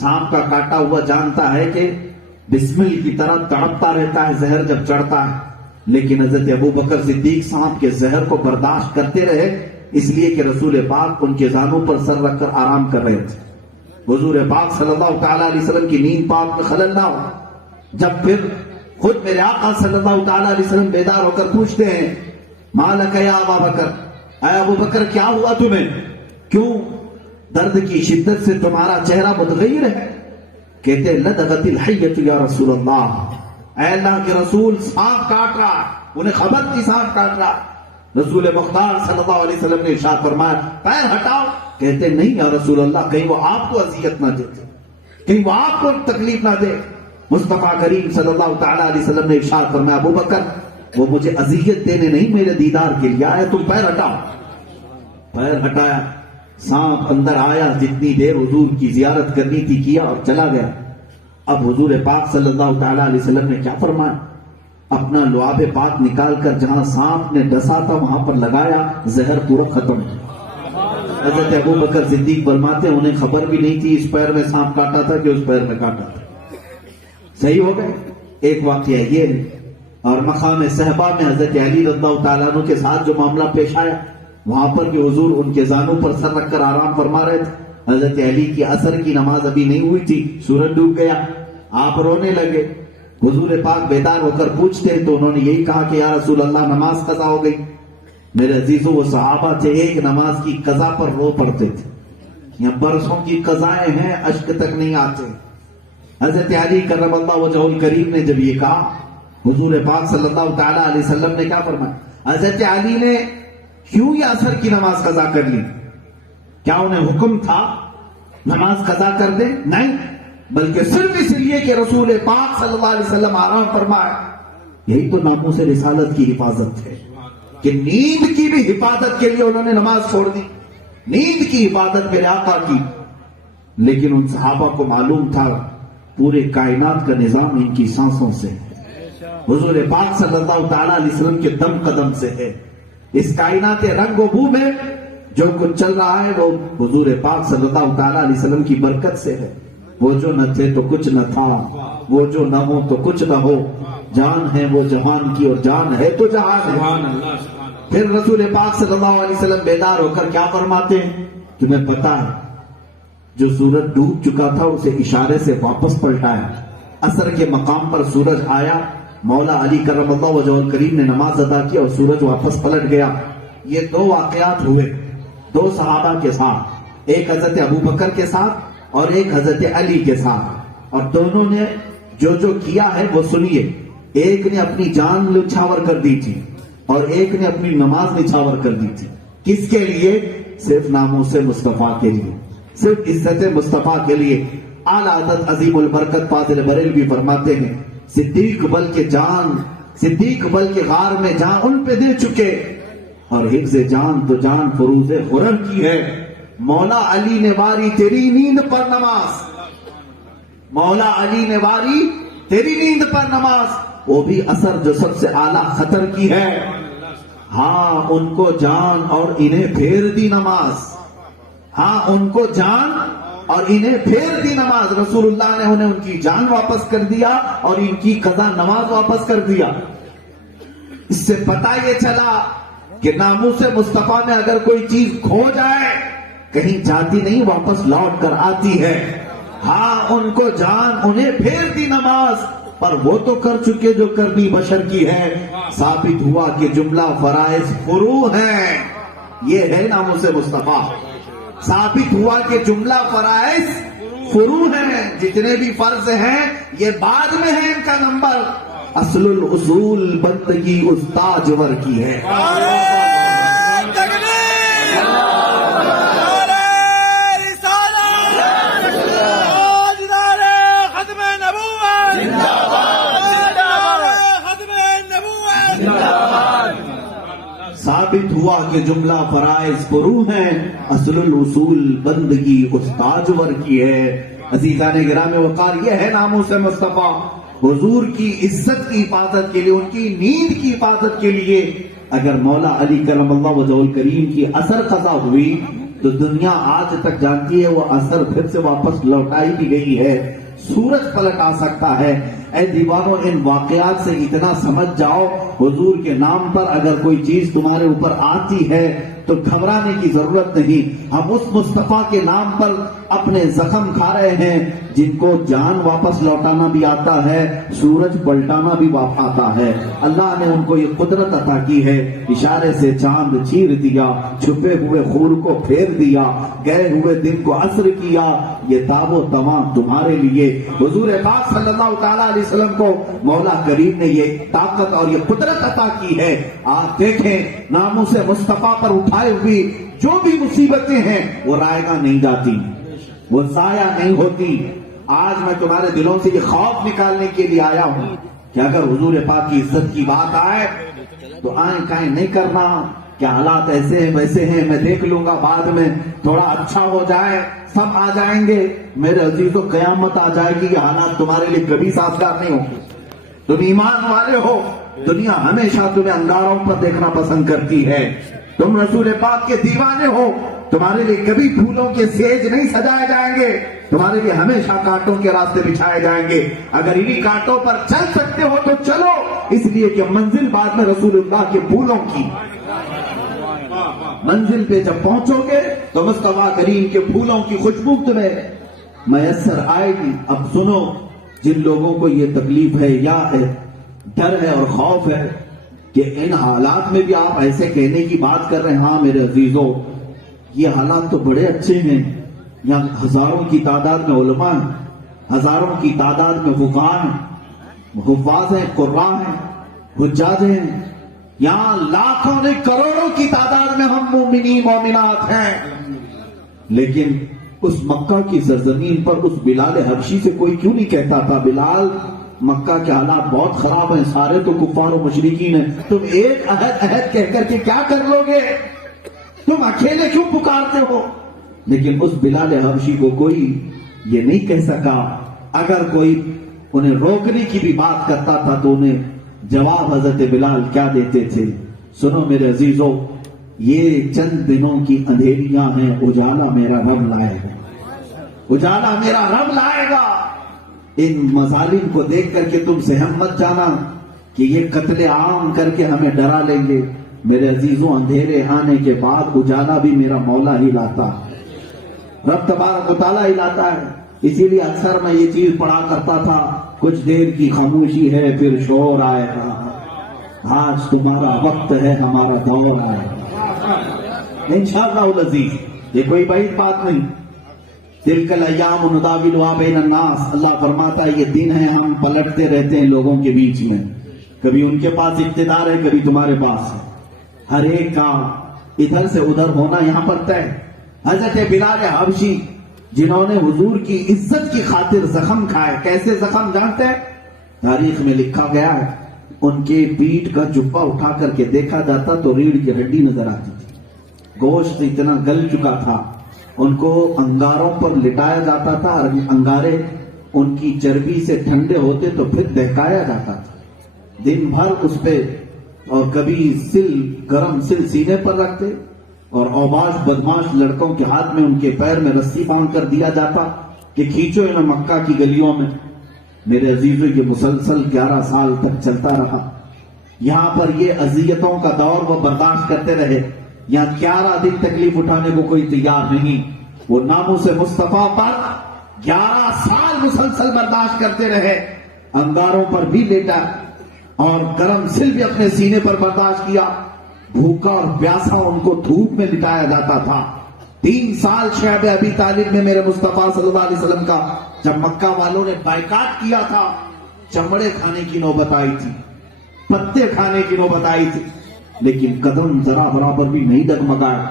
سانپ کا کاٹا ہوا جانتا ہے کہ بسمل کی طرح تڑپتا رہتا ہے زہر جب چڑھتا ہے، لیکن حضرت ابوبکر صدیق سانپ کے زہر کو برداشت کرتے رہے، اس لیے کہ رسول پاک ان کے زانوں پر سر رکھ کر آرام کر رہے تھے۔ حضور پاک صلی اللہ تعالیٰ علیہ وسلم کی نیند پاک میں خلل نہ ہو۔ جب پھر خود میرے آقا صلی اللہ تعالیٰ علیہ وسلم بیدار ہو کر پوچھتے ہیں، مالک یا ابا بکر، اے ابو بکر کیا ہوا تمہیں؟ کیوں درد کی شدت سے تمہارا چہرہ متغیر ہے؟ کہتے لدغت الحیۃ یا رسول اللہ، اے اللہ کے رسول، سانپ کاٹ رہا، انہیں خبر تھی سانپ کاٹ رہا۔ رسول مختار صلی اللہ علیہ وسلم نے ارشاد فرمایا پیر ہٹاؤ۔ کہتے نہیں یا رسول اللہ، کہیں وہ آپ کو اذیت نہ دے، کہیں وہ آپ کو تکلیف نہ دے۔ مصطفیٰ کریم صلی اللہ تعالیٰ علیہ وسلم نے ارشاد فرمایا ابو بکر، وہ مجھے اذیت دینے نہیں، میرے دیدار کے لیے آیا، تم پیر ہٹاؤ۔ پیر ہٹایا، سانپ اندر آیا، جتنی دیر حضور کی زیارت کرنی تھی کیا اور چلا گیا۔ اب حضور پاک صلی اللہ تعالیٰ علیہ وسلم نے کیا فرمایا؟ اپنا لعاب پاک نکال کر جہاں سانپ نے ڈسا تھا وہاں پر لگایا، زہر پورا ختم۔ حضرت ابو بکر صدیق فرماتے ہیں انہیں خبر بھی نہیں تھی اس پیر میں سانپ کاٹا تھا کہ اس پیر میں کاٹا تھا۔ صحیح ہو گئے۔ ایک واقعہ یہ ہے، اور مقام صحبہ میں حضرت علی رضی اللہ تعالیٰ عنہ کے ساتھ جو معاملہ پیش آیا، وہاں پر بھی حضور ان کے زانوں پر سر رکھ کر آرام فرما رہے تھے۔ حضرت علی کی عصر کی نماز ابھی نہیں ہوئی تھی، سورج ڈوب گیا، آپ رونے لگے۔ حضور پاک بیدار ہو کر پوچھتے تو انہوں نے یہی کہا کہ یا رسول اللہ نماز قضا ہو گئی۔ میرے عزیزوں، وہ صحابہ تھے ایک نماز کی قضا پر رو پڑتے تھے، یہاں برسوں کی قضائیں ہیں، اشک تک نہیں آتے۔ حضرت علی کرم اللہ وجہہ الکریم نے جب یہ کہا، حضور پاک صلی اللہ تعالیٰ علیہ وسلم نے کیا فرمایا؟ حضرت علی نے کیوں یہ عصر کی نماز قضا کر لی؟ کیا انہیں حکم تھا نماز قضا کر دیں؟ نہیں، بلکہ صرف اس لیے کہ رسول پاک صلی اللہ علیہ وسلم آرام فرمائے۔ یہی تو ناموس رسالت کی حفاظت ہے کہ نیند کی بھی حفاظت کے لیے انہوں نے نماز چھوڑ دی، نیند کی حفاظت میرے آقا کی۔ لیکن ان صحابہ کو معلوم تھا پورے کائنات کا نظام ان کی سانسوں سے ہے، حضور پاک صلی اللہ تعالیٰ علیہ وسلم کے دم قدم سے ہے۔ اس کائنات رنگ و بو میں جو کچھ چل رہا ہے وہ حضور پاک صلی اللہ تعالیٰ علیہ وسلم کی برکت سے ہے۔ وہ جو نہ تھے تو کچھ نہ تھا، وہ جو نہ ہو تو کچھ نہ ہو، جان ہے وہ جہان کی اور جان ہے تو جہان ہے۔ پھر رسول پاک صلی اللہ علیہ وسلم بیدار ہو کر کیا فرماتے ہیں؟ تمہیں پتا ہے جو سورج ڈوب چکا تھا اسے اشارے سے واپس پلٹایا، عصر کے مقام پر سورج آیا، مولا علی کرم اللہ وجہ الکریم نے نماز ادا کی اور سورج واپس پلٹ گیا۔ یہ دو واقعات ہوئے دو صحابہ کے ساتھ، ایک حضرت ابو بکر کے ساتھ اور ایک حضرت علی کے ساتھ، اور دونوں نے جو کیا ہے وہ سنیے۔ ایک نے اپنی جان نچھاور کر دی تھی اور ایک نے اپنی نماز نچھاور کر دی تھی۔ کس کے لیے؟ صرف ناموس مصطفیٰ کے لیے، صرف عزت مصطفیٰ کے لیے۔ اعلیٰ حضرت عظیم البرکت فاضل بریلوی فرماتے ہیں صدیق بلکہ غار میں جان ان پہ دے چکے، اور حفظ جان تو جان فروز خرر کی ہے۔ مولا علی نے واری تیری نیند پر نماز، مولا علی نے واری تیری نیند پر نماز، وہ بھی اثر جو سب سے اعلیٰ خطر کی ہے۔ ہاں ان کو جان اور انہیں پھیر دی نماز، ہاں ان کو جان اور انہیں پھیر دی نماز۔ رسول اللہ نے انہیں ان کی جان واپس کر دیا اور ان کی قضا نماز واپس کر دیا۔ اس سے پتہ یہ چلا کہ ناموس مصطفیٰ میں اگر کوئی چیز کھو جائے کہیں جاتی نہیں، واپس لوٹ کر آتی ہے۔ ہاں ان کو جان، انہیں پھیر دی نماز، پر وہ تو کر چکے جو کرنی بشر کی ہے۔ ثابت ہوا کہ جملہ فرائض فرو ہیں، یہ ہے ناموس مصطفیٰ۔ ثابت ہوا کہ جملہ فرائض فرو ہیں، جتنے بھی فرض ہیں یہ بعد میں ہے ان کا نمبر، اصل الاصول بندگی اس تاجور کی ہے۔ ثابت ہوا کہ جملہ فرائض فرو ہیں، اصل الاصول بندگی اس تاجور کی ہے۔ عزیزان گرامی وقار، یہ ہے ناموس مصطفیٰ۔ حضور کی عزت کی حفاظت کے لیے، ان کی نیند کی حفاظت کے لیے اگر مولا علی کرم اللہ وجہہ الکریم کی اثر قضا ہوئی تو دنیا آج تک جانتی ہے وہ اثر پھر سے واپس لوٹائی بھی گئی ہے۔ سورج پلٹ آ سکتا ہے۔ اے دیوانوں، ان واقعات سے اتنا سمجھ جاؤ، حضور کے نام پر اگر کوئی چیز تمہارے اوپر آتی ہے تو گھبرانے کی ضرورت نہیں۔ ہم اس مصطفیٰ کے نام پر اپنے زخم کھا رہے ہیں جن کو جان واپس لوٹانا بھی آتا ہے، سورج پلٹانا بھی آتا ہے۔ اللہ نے ان کو یہ قدرت عطا کی ہے، اشارے سے چاند چیر دیا، چھپے ہوئے خور کو پھیر دیا، گئے ہوئے دن کو عصر کیا، یہ تاب و تمام تمہارے لیے۔ حضور پاک صلی اللہ تعالیٰ علیہ وسلم کو مولا کریم نے یہ طاقت اور یہ قدرت عطا کی ہے۔ آپ دیکھیں ناموس مصطفیٰ پر اٹھائے ہوئی جو بھی مصیبتیں ہیں وہ رائگاں نہیں جاتی، وہ ضائع نہیں ہوتی۔ آج میں تمہارے دلوں سے یہ خوف نکالنے کے لیے آیا ہوں کہ اگر حضور پاک کی عزت کی بات آئے تو آئیں کائیں نہیں کرنا کہ حالات ایسے ہیں ویسے ہیں، میں دیکھ لوں گا، بعد میں تھوڑا اچھا ہو جائے سب آ جائیں گے۔ میرے عزیزو، قیامت آ جائے گی، یہ حالات تمہارے لیے کبھی سازگار نہیں ہوں گے۔ تم ایمان والے ہو، دنیا ہمیشہ تمہیں انگاروں پر دیکھنا پسند کرتی ہے۔ تم رسول پاک کے دیوانے ہو، تمہارے لیے کبھی پھولوں کے سیج نہیں سجائے جائیں گے، تمہارے لیے ہمیشہ کانٹوں کے راستے بچھائے جائیں گے۔ اگر انہی کانٹوں پر چل سکتے ہو تو چلو، اس لیے کہ منزل بعد میں رسول اللہ کے پھولوں کی۔ منزل پہ جب پہنچو گے تو مصطفیٰ کریم کے پھولوں کی خوشبو تمہیں میسر آئے گی۔ اب سنو، جن لوگوں کو یہ تکلیف ہے یا ڈر ہے اور خوف ہے کہ ان حالات میں بھی آپ ایسے کہنے کی بات کر رہے ہیں، ہاں میرے عزیزوں، یہ حالات تو بڑے اچھے ہیں، یہاں ہزاروں کی تعداد میں علماء ہیں، ہزاروں کی تعداد میں فقہاء ہیں، حفاظ ہیں، قراء ہیں، حجاج ہیں، یہاں لاکھوں نہیں کروڑوں کی تعداد میں ہم مومنین مومنات ہیں، لیکن اس مکہ کی سرزمین پر اس بلال حبشی سے کوئی کیوں نہیں کہتا تھا بلال مکہ کے حالات بہت خراب ہیں، سارے تو کفار و مشرکین ہیں، تم ایک عہد کہہ کر کے کیا کر لو گے، تم اکیلے کیوں پکارتے ہو؟ لیکن اس بلال حبشی کو کوئی یہ نہیں کہہ سکا۔ اگر کوئی انہیں روکنے کی بھی بات کرتا تھا تو انہیں جواب حضرت بلال کیا دیتے تھے؟ سنو میرے عزیزو، یہ چند دنوں کی اندھیریاں ہیں، اجالا میرا رب لائے گا، اجالا میرا رب لائے گا۔ ان مظالم کو دیکھ کر کے تم سہم مت جانا کہ یہ قتل عام کر کے ہمیں ڈرا لیں گے۔ میرے عزیزوں، اندھیرے آنے کے بعد اجالا بھی میرا مولا ہی لاتا ہے، رب تبارک و تعالیٰ ہی لاتا ہے۔ اسی لیے اکثر میں یہ چیز پڑھا کرتا تھا، کچھ دیر کی خاموشی ہے پھر شور آئے گا، آج تمہارا وقت ہے ہمارا دور آئے گا انشاءاللہ العزیز۔ یہ کوئی بعید بات نہیں۔ تلک الایام نداولها بین الناس، اللہ فرماتا ہے یہ دن ہے ہم پلٹتے رہتے ہیں لوگوں کے بیچ میں، کبھی ان کے پاس اقتدار ہے کبھی تمہارے پاس ہے، ہر ایک کا ادھر سے ادھر ہونا یہاں پر طے۔ حضرت بلال حبشی جنہوں نے حضور کی عزت کی خاطر زخم کھائے، کیسے زخم جانتے ہیں؟ تاریخ میں لکھا گیا ہے ان کے پیٹ کا جبہ اٹھا کر کے دیکھا جاتا تو ریڑھ کی ہڈی نظر آتی تھی، گوشت اتنا گل چکا تھا، ان کو انگاروں پر لٹایا جاتا تھا اور انگارے ان کی چربی سے ٹھنڈے ہوتے تو پھر دہکایا جاتا تھا، دن بھر اس پہ، اور کبھی گرم سل سینے پر رکھتے اور اوباش بدماش لڑکوں کے ہاتھ میں ان کے پیر میں رسی باندھ کر دیا جاتا کہ کھینچو انہیں مکہ کی گلیوں میں۔ میرے عزیزوں یہ مسلسل 11 سال تک چلتا رہا، یہاں پر یہ اذیتوں کا دور وہ برداشت کرتے رہے، یہاں 11 دن تکلیف اٹھانے کو کوئی تیار نہیں، وہ ناموس مصطفیٰ پر 11 سال مسلسل برداشت کرتے رہے، انگاروں پر بھی لیٹا اور گرم سل بھی اپنے سینے پر برداشت کیا، بھوکا اور پیاسا ان کو دھوپ میں لٹایا جاتا تھا۔ 3 سال شعب ابی طالب میں میرے مصطفیٰ صلی اللہ علیہ وسلم کا جب مکہ والوں نے بائیکاٹ کیا تھا، چمڑے کھانے کی نوبت آئی تھی، پتے کھانے کی نوبت آئی تھی، لیکن قدم ذرا برابر بھی نہیں ڈگمگایا،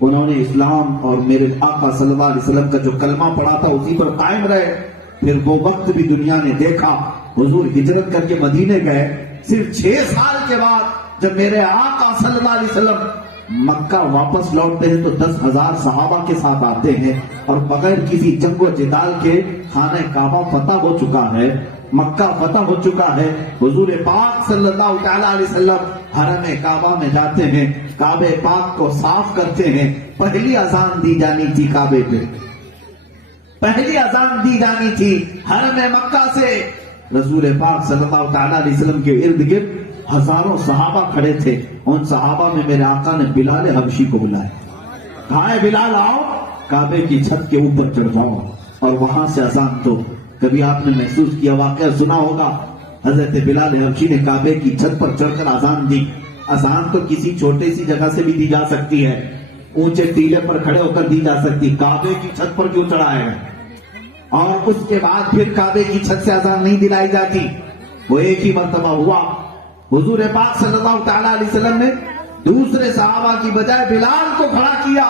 انہوں نے اسلام اور میرے آقا صلی اللہ علیہ وسلم کا جو کلمہ پڑھا تھا اسی پر قائم رہے۔ پھر وہ وقت بھی دنیا نے دیکھا، حضور ہجرت کر کے مدینے گئے، صرف 6 سال کے بعد جب میرے آقا صلی اللہ علیہ وسلم مکہ واپس لوٹتے ہیں تو 10,000 صحابہ کے ساتھ آتے ہیں اور بغیر کسی جنگ و جدال کے خانہ کعبہ فتح ہو چکا ہے، مکہ فتح ہو چکا ہے۔ حضور پاک صلی اللہ تعالیٰ علیہ وسلم حرم کعبہ میں جاتے ہیں، کعبے پاک کو صاف کرتے ہیں، پہلی اذان دی جانی تھی کعبے پہ، پہلی اذان دی جانی تھی حرم مکہ سے۔ رسول پاک صلی اللہ تعالیٰ علیہ وسلم کے ارد گرد ہزاروں صحابہ کھڑے تھے، ان صحابہ میں میرے آقا نے بلال حبشی کو بلایا، کہا ہے بلال آؤ کعبے کی چھت کے اوپر چڑھ جاؤ اور وہاں سے اذان دو۔ کبھی آپ نے محسوس کیا، واقعہ سنا ہوگا، حضرت بلال حبشی نے کعبے کی چھت پر چڑھ کر اذان دی۔ اذان تو کسی چھوٹے سی جگہ سے بھی دی جا سکتی ہے، اونچے ٹیلے پر کھڑے ہو کر دی جا سکتی، کعبے کی چھت پر کیوں چڑھائے گا؟ اور اس کے بعد پھر کعبے کی چھت سے اذان نہیں دلائی جاتی، وہ ایک ہی مرتبہ ہوا۔ حضور پاک صلی اللہ تعالیٰ علیہ وسلم نے دوسرے صحابہ کی بجائے بلال کو کھڑا کیا،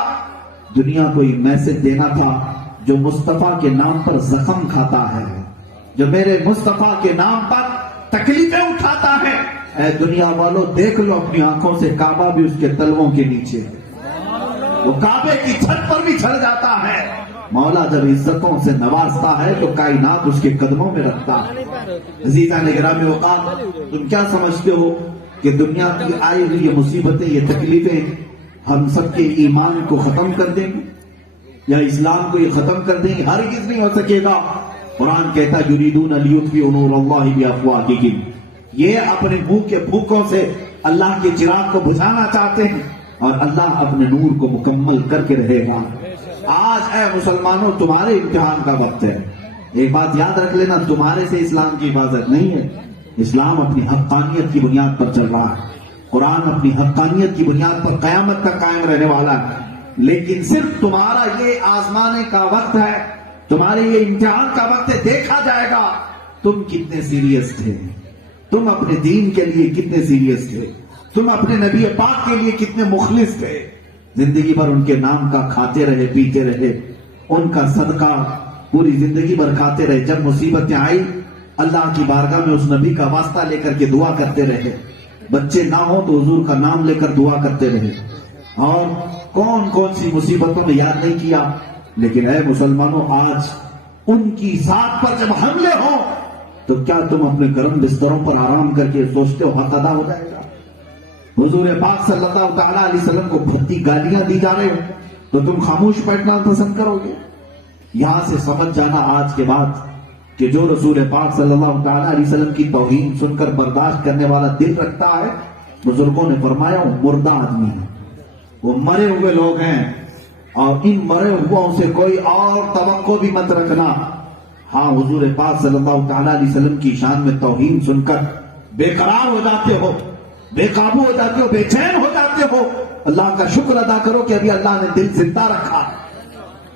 دنیا کو یہ میسج دینا تھا، جو مصطفیٰ کے نام پر زخم کھاتا ہے، جو میرے مصطفیٰ کے نام پر تکلیفیں اٹھاتا ہے، اے دنیا والوں دیکھ لو اپنی آنکھوں سے، کعبہ بھی اس کے تلووں کے نیچے، وہ کعبے کی چھت پر بھی چڑھ جاتا ہے۔ مولا جب عزتوں سے نوازتا ہے تو کائنات اس کے قدموں میں رکھتا ہے۔ عزیزان گرامی اوقات، تم کیا سمجھتے ہو کہ دنیا کی آئی ہوئی یہ مصیبتیں، یہ تکلیفیں ہم سب کے ایمان کو ختم کر دیں گے یا اسلام کو یہ ختم کر دیں گے؟ ہرگز نہیں ہو سکے گا۔ قرآن کہتا یریدون لیطفئوا نور اللہ بافواہہم، یہ اپنے منہ کے پھوکوں سے اللہ کے چراغ کو بجھانا چاہتے ہیں اور اللہ اپنے نور کو مکمل کر کے رہے گا۔ آج اے مسلمانوں تمہارے امتحان کا وقت ہے، ایک بات یاد رکھ لینا، تمہارے سے اسلام کی حفاظت نہیں ہے، اسلام اپنی حقانیت کی بنیاد پر چل رہا ہے، قرآن اپنی حقانیت کی بنیاد پر قیامت تک قائم رہنے والا ہے، لیکن صرف تمہارا یہ آزمانے کا وقت ہے، تمہارے یہ امتحان کا وقت ہے، دیکھا جائے گا تم کتنے سیریس تھے، تم اپنے دین کے لیے کتنے سیریس تھے، تم اپنے نبی پاک کے لیے کتنے مخلص تھے، زندگی بھر ان کے نام کا کھاتے رہے، پیتے رہے، ان کا صدقہ پوری زندگی بھر کھاتے رہے، جب مصیبتیں آئی اللہ کی بارگاہ میں اس نبی کا واسطہ لے کر کے دعا کرتے رہے، بچے نہ ہو تو حضور کا نام لے کر دعا کرتے رہے، اور کون کون سی مصیبتوں میں یاد نہیں کیا۔ لیکن اے مسلمانوں، آج ان کی ذات پر جب حملے ہوں تو کیا تم اپنے گرم بستروں پر آرام کر کے سوچتے ہو حق ادا ہو جائے گا؟ حضور پاک صلی اللہ تعالیٰ علیہ وسلم کو بھدی گالیاں دی جا رہے ہو تو تم خاموش بیٹھنا پسند کرو گے؟ یہاں سے سمجھ جانا آج کے بعد کہ جو رسول پاک صلی اللہ تعالیٰ علیہ وسلم کی توہین سن کر برداشت کرنے والا دل رکھتا ہے، بزرگوں نے فرمایا وہ مردہ آدمی ہے، وہ مرے ہوئے لوگ ہیں، اور ان مرے ہوئوں سے کوئی اور توقع بھی مت رکھنا۔ ہاں، حضور پاک صلی اللہ تعالیٰ علیہ وسلم کی شان میں توہین سن کر بے قرار ہو جاتے ہو، بے قابو ہو جاتے ہو، بے چین ہو جاتے ہو، اللہ کا شکر ادا کرو کہ ابھی اللہ نے دل زندہ رکھا،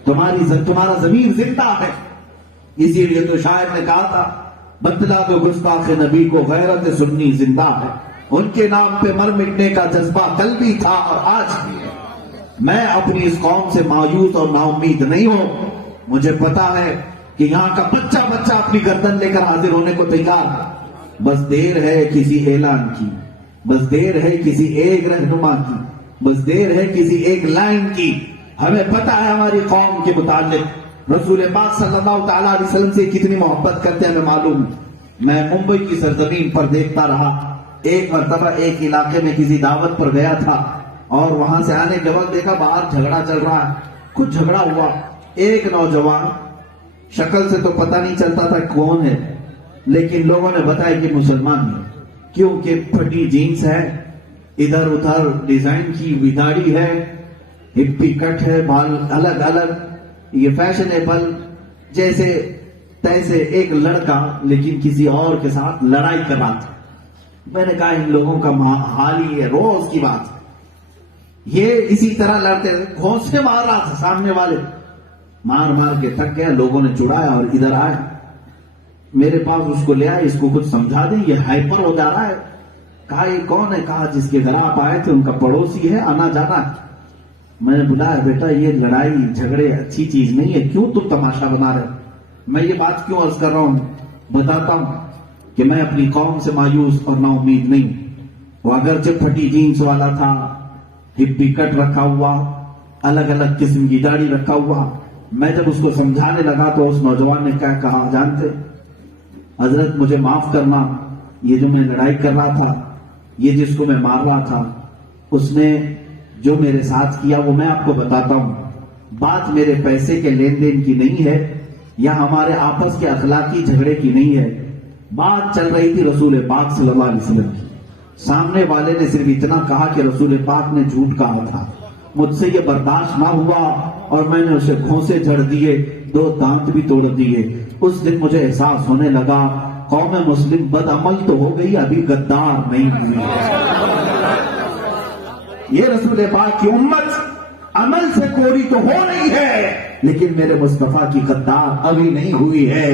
تمہارا ضمیر زندہ ہے۔ اسی لیے تو شاعر نے کہا تھا، بتلا دو گستاخ نبی کو غیرت سنی زندہ ہے، ان کے نام پہ مر مٹنے کا جذبہ کل بھی تھا اور آج بھی ہے۔ میں اپنی اس قوم سے مایوس اور نا امید نہیں ہوں، مجھے پتا ہے کہ یہاں کا بچہ بچہ اپنی گردن لے کر حاضر ہونے کو تیار ہے. بس دیر ہے کسی اعلان کی، بس دیر ہے کسی ایک رہنما کی، بس دیر ہے کسی ایک لائن کی. ہمیں پتا ہے ہماری قوم کے متعلق رسول پاک صلی اللہ تعالیٰ علیہ وسلم سے کتنی محبت کرتے ہیں ہمیں معلوم. میں ممبئی کی سرزمین پر دیکھتا رہا. ایک مرتبہ ایک علاقے میں کسی دعوت پر گیا تھا اور وہاں سے آنے کے وقت دیکھا باہر جھگڑا چل رہا ہے. کچھ جھگڑا ہوا. ایک نوجوان، شکل سے تو پتہ نہیں چلتا تھا کون ہے، لیکن لوگوں نے بتایا کہ مسلمان ہے، کیونکہ پھٹی جینس ہے، ادھر ادھر ڈیزائن کی ہوئی داڑھی ہے، ہپی کٹ ہے، بال الگ الگ، یہ فیشنیبل جیسے تیسے ایک لڑکا لیکن کسی اور کے ساتھ لڑائی کر رہا تھا. میں نے کہا ان لوگوں کا حال ہی ہے، روز کی بات. یہ اسی طرح لڑتے گھونسے مار رہا تھا سامنے والے، مار مار کے تھک گیا. لوگوں نے چھڑایا اور ادھر آیا میرے پاس، اس کو لے آئے، اس کو کچھ سمجھا دیں، یہ ہائپر ہو جا رہا ہے. کہا یہ کون ہے؟ کہا جس کے گھر آپ آئے تھے ان کا پڑوسی ہے، آنا جانا. میں نے بلایا، بیٹا یہ لڑائی جھگڑے اچھی چیز نہیں ہے، کیوں تم تماشا بنا رہے؟ میں یہ بات کیوں عرض کر رہا ہوں؟ بتاتا ہوں کہ میں اپنی قوم سے مایوس اور نا امید نہیں. وہ اگرچہ پھٹی جینس والا تھا، ہپی کٹ رکھا ہوا، الگ الگ قسم کی داڑھی رکھا ہوا. میں جب اس کو سمجھانے لگا تو اس نوجوان نے کیا کہا جانتے؟ حضرت مجھے معاف کرنا، یہ جو میں لڑائی کر رہا تھا، یہ جس کو میں مار رہا تھا، اس نے جو میرے ساتھ کیا وہ میں آپ کو بتاتا ہوں. بات میرے پیسے کے لین دین کی نہیں ہے یا ہمارے آپس کے اخلاقی جھگڑے کی نہیں ہے. بات چل رہی تھی رسول پاک صلی اللہ علیہ وسلم کی. سامنے والے نے صرف اتنا کہا کہ رسول پاک نے جھوٹ کہا تھا. مجھ سے یہ برداشت نہ ہوا اور میں نے اسے گھونسے جھڑ دیے، 2 دانت بھی توڑ دیے. اس دن مجھے احساس ہونے لگا قوم مسلم بد عمل تو ہو گئی، ابھی غدار نہیں ہوئی. یہ رسول پاک کی امت عمل سے کوری تو ہو رہی ہے، لیکن میرے مصطفیٰ کی غدار ابھی نہیں ہوئی ہے.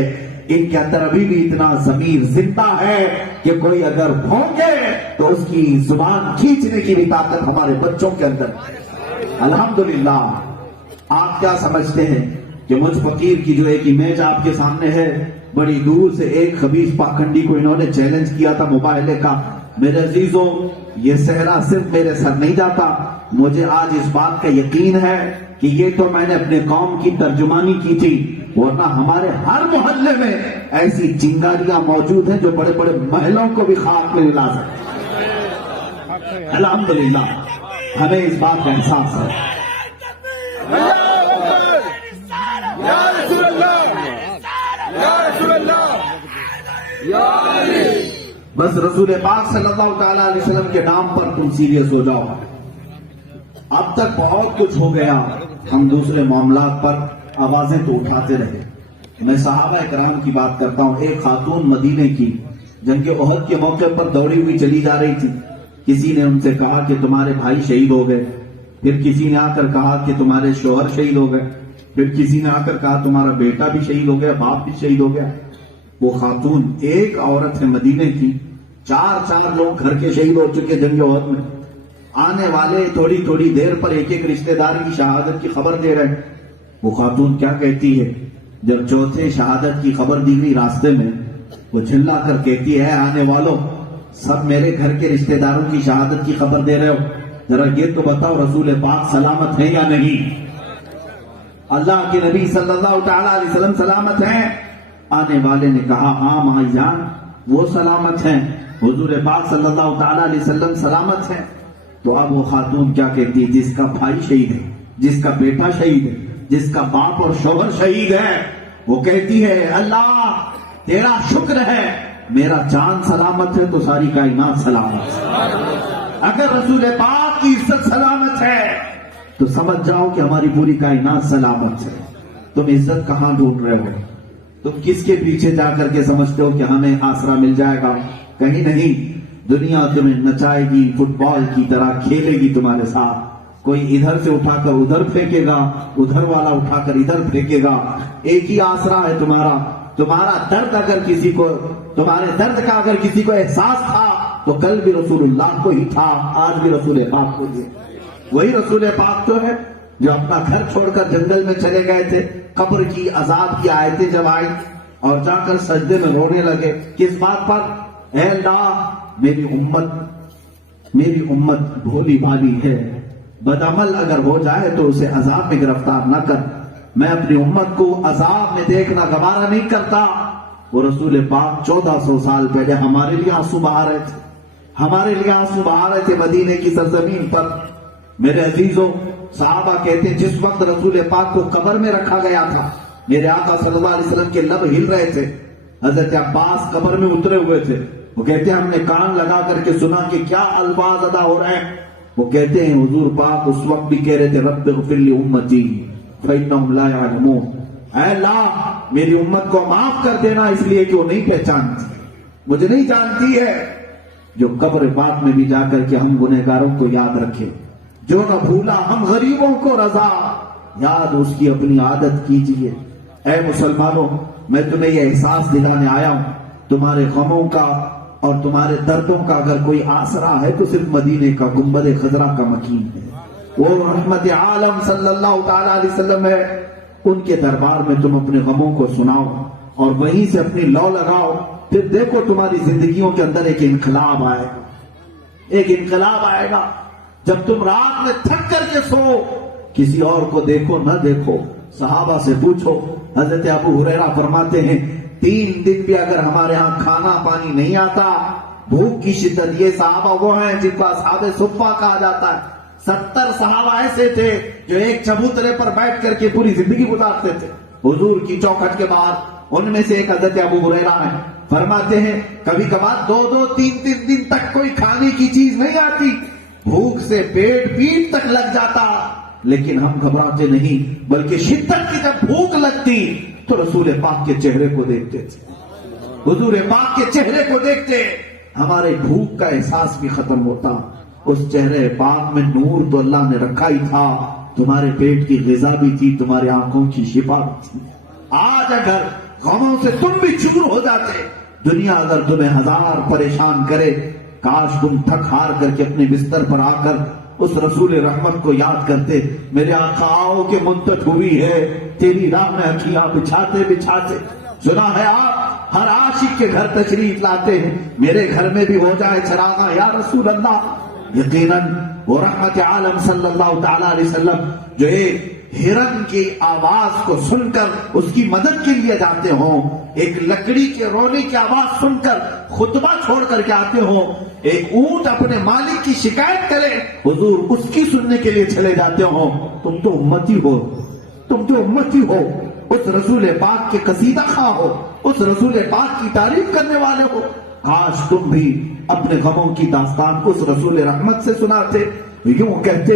ان کے اندر ابھی بھی اتنا ضمیر زندہ ہے کہ کوئی اگر بھونکے تو اس کی زبان کھینچنے کی بھی طاقت ہمارے بچوں کے اندر. الحمدللہ. آپ کیا سمجھتے ہیں کہ مجھ فقیر کی جو ایک امیج آپ کے سامنے ہے، بڑی دور سے ایک خبیث پاکھنڈی کو انہوں نے چیلنج کیا تھا مباہلے کا. میرے عزیزوں، یہ صحرا صرف میرے سر نہیں جاتا. مجھے آج اس بات کا یقین ہے کہ یہ تو میں نے اپنے قوم کی ترجمانی کی تھی، ورنہ ہمارے ہر محلے میں ایسی چنگاریاں موجود ہیں جو بڑے بڑے محلوں کو بھی خاک میں ملا سکتے. الحمدللہ ہمیں اس بات کا احساس ہے. بس رسول پاک صلی اللہ تعالیٰ علیہ وسلم کے نام پر تم سیریس ہو جاؤ. اب تک بہت کچھ ہو گیا، ہم دوسرے معاملات پر آوازیں تو اٹھاتے رہے. میں صحابہ کرام کی بات کرتا ہوں. ایک خاتون مدینے کی جنگ احد کے موقع پر دوڑی ہوئی چلی جا رہی تھی. کسی نے ان سے کہا کہ تمہارے بھائی شہید ہو گئے. پھر کسی نے آ کر کہا کہ تمہارے شوہر شہید ہو گئے. پھر کسی نے آ کر کہا تمہارا بیٹا بھی شہید ہو گیا، باپ بھی شہید ہو گیا. وہ خاتون ایک عورت ہے مدینے کی، 4 لوگ گھر کے شہید ہو چکے جنگ احد میں. آنے والے تھوڑی تھوڑی دیر پر ایک ایک رشتہ دار کی شہادت کی خبر دے رہے. وہ خاتون کیا کہتی ہے جب چوتھے شہادت کی خبر دی گئی راستے میں؟ وہ چلا کر کہتی ہے آنے والوں، سب میرے گھر کے رشتہ داروں کی شہادت کی خبر دے رہے ہو، ذرا یہ تو بتاؤ رسول پاک سلامت ہے یا نہیں؟ اللہ کے نبی صلی اللہ تعالی علیہ وسلم سلامت ہیں؟ آنے والے نے کہا ہاں مائی جان وہ سلامت ہیں، حضور پاک صلی اللہ تعالی علیہ وسلم سلامت ہیں. تو اب وہ خاتون کیا کہتی ہے؟ جس کا بھائی شہید ہے، جس کا بیٹا شہید ہے، جس کا باپ اور شوہر شہید ہے، وہ کہتی ہے اللہ تیرا شکر ہے، میرا جان سلامت ہے تو ساری کائنات سلامت ہے. اگر رسول پاک کی عزت سلامت ہے تو سمجھ جاؤ کہ ہماری پوری کائنات سلامت ہے. تم عزت کہاں ڈھونڈ رہے ہو؟ تم کس کے پیچھے جا کر کے سمجھتے ہو کہ ہمیں آسرا مل جائے گا؟ کہیں نہیں. دنیا تمہیں نچائے گی، فٹ بال کی طرح کھیلے گی تمہارے ساتھ. کوئی ادھر سے اٹھا کر ادھر پھینکے گا، ادھر والا اٹھا کر ادھر پھینکے گا. ایک ہی آسرا ہے تمہارا درد. اگر کسی کو تمہارے درد کا اگر کسی کو احساس تھا تو کل بھی رسول اللہ کو ہی تھا، آج بھی رسول پاک کو ہی. وہی رسول پاک تو ہے جو اپنا گھر چھوڑ کر جنگل میں چلے گئے تھے، قبر کی عذاب کی آیتیں جب آئی اور جا کر سجدے میں رونے لگے، کس بات پر؟ اے اللہ میری امت بھولی بھالی ہے، بدعمل اگر ہو جائے تو اسے عذاب میں گرفتار نہ کر، میں اپنی امت کو عذاب میں دیکھنا گوارا نہیں کرتا۔ وہ رسول پاک 1400 سال پہلے ہمارے لیے آنسو بہا رہے تھے، ہمارے لیے آنسو بہا رہے تھے مدینے کی سرزمین پر۔ میرے عزیزوں، صحابہ کہتے ہیں جس وقت رسول پاک کو قبر میں رکھا گیا تھا، میرے آقا صلی اللہ علیہ وسلم کے لب ہل رہے تھے۔ حضرت عباس قبر میں اترے ہوئے تھے، وہ کہتے ہیں ہم نے کان لگا کر کے سنا کہ کیا الفاظ ادا ہو رہے ہیں۔ وہ کہتے ہیں حضور پاک اس وقت بھی کہہ رہے تھے رب اغفر لی امتی فإنہم لا یعلمون، اے اللہ میری امت کو معاف کر دینا اس لیے کہ وہ نہیں پہچانتی، مجھے نہیں جانتی ہے۔ جو قبر پاک میں بھی جا کر کے ہم گنہگاروں کو یاد رکھے، جو نہ بھولا ہم غریبوں کو رضا، یاد اس کی اپنی عادت کیجئے۔ اے مسلمانوں، میں تمہیں یہ احساس دلانے آیا ہوں، تمہارے غموں کا اور تمہارے دردوں کا اگر کوئی آسرا ہے تو صرف مدینے کا گنبد خضرا کا مکین ہے، وہ رحمت عالم صلی اللہ تعالی علیہ وسلم ہے۔ ان کے دربار میں تم اپنے غموں کو سناؤ اور وہیں سے اپنی لو لگاؤ، پھر دیکھو تمہاری زندگیوں کے اندر ایک انقلاب آئے گا، ایک انقلاب آئے گا۔ جب تم رات میں تھک کر کے سو، کسی اور کو دیکھو نہ دیکھو، صحابہ سے پوچھو، حضرت ابو ہریرہ فرماتے ہیں 3 دن بھی اگر ہمارے ہاں کھانا پانی نہیں آتا، بھوک کی شدت، یہ صحابہ وہ ہیں جن کو اصحاب صفہ کہا جاتا ہے۔ 70 صحابہ ایسے تھے جو ایک چبوترے پر بیٹھ کر کے پوری زندگی گزارتے تھے حضور کی چوکھٹ کے باہر۔ ان میں سے ایک حضرت ابو ہریرہ ہے، فرماتے ہیں کبھی کبھار 2-2 3-3 دن تک کوئی کھانے کی چیز نہیں آتی، بھوک سے پیٹ تک لگ جاتا، لیکن ہم گھبراتے نہیں، بلکہ شدت کی جب بھوک لگتی تو رسول پاک کے چہرے کو دیکھتے تھے، حضور پاک کے چہرے کو دیکھتے، ہمارے بھوک کا احساس بھی ختم ہوتا۔ اس چہرے پاک میں نور تو اللہ نے رکھا ہی تھا، تمہارے پیٹ کی غذا بھی تھی، تمہاری آنکھوں کی شفا بھی تھی۔ آج اگر غموں سے تم بھی چور ہو جاتے، دنیا اگر تمہیں 1000 پریشان کرے، کاش تم تھک ہار کر کے اپنے بستر پر آ کر اس رسول رحمت کو یاد کرتے، میرے آقاؤں کے منتج ہوئی ہے تیری راہ میں اکھیاں بچھاتے بچھاتے۔ سنا ہے آپ ہر عاشق کے گھر تشریف لاتے ہیں، میرے گھر میں بھی ہو جائے چراغاں یا رسول اللہ۔ یقیناً وہ رحمت عالم صلی اللہ تعالی علیہ وسلم جو ایک ہرن کی آواز کو سن کر اس کی مدد کے لیے جاتے ہوں، ایک لکڑی کے رونے کی آواز سن کر خطبہ چھوڑ کر کے آتے ہوں، ایک اونٹ اپنے مالک کی شکایت کرے حضور اس کی سننے کے لیے چلے جاتے ہوں۔ تم تو امتی ہو، تم تو امتی ہو، اس رسول پاک کے قصیدہ خواہ ہو، اس رسول پاک کی تعریف کرنے والے ہو۔ کاش تم بھی اپنے غموں کی داستان کو اس رسول رحمت سے سناتے، یوں کہتے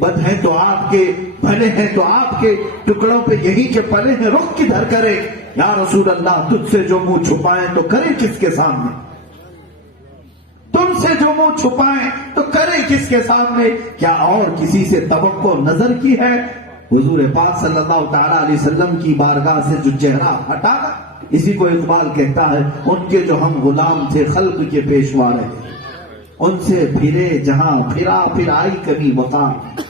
بد ہیں تو آپ کے، بھلے ہیں تو آپ کے، ٹکڑوں پہ یہی کے پلے ہیں، رخ کدھر کرے یا رسول اللہ، تجھ سے جو منہ چھپائیں تو کرے کس کے سامنے، تم سے جو منہ چھپائیں تو کرے کس کے سامنے، کیا اور کسی سے توقع نظر کی ہے؟ حضور پاک صلی اللہ تعالی علیہ وسلم کی بارگاہ سے جو چہرہ ہٹا، اسی کو اقبال کہتا ہے ان کے جو ہم غلام تھے خلق کے پیشوا رہے، ان سے پھرے جہاں پھرا پھر آئی کمی وقار۔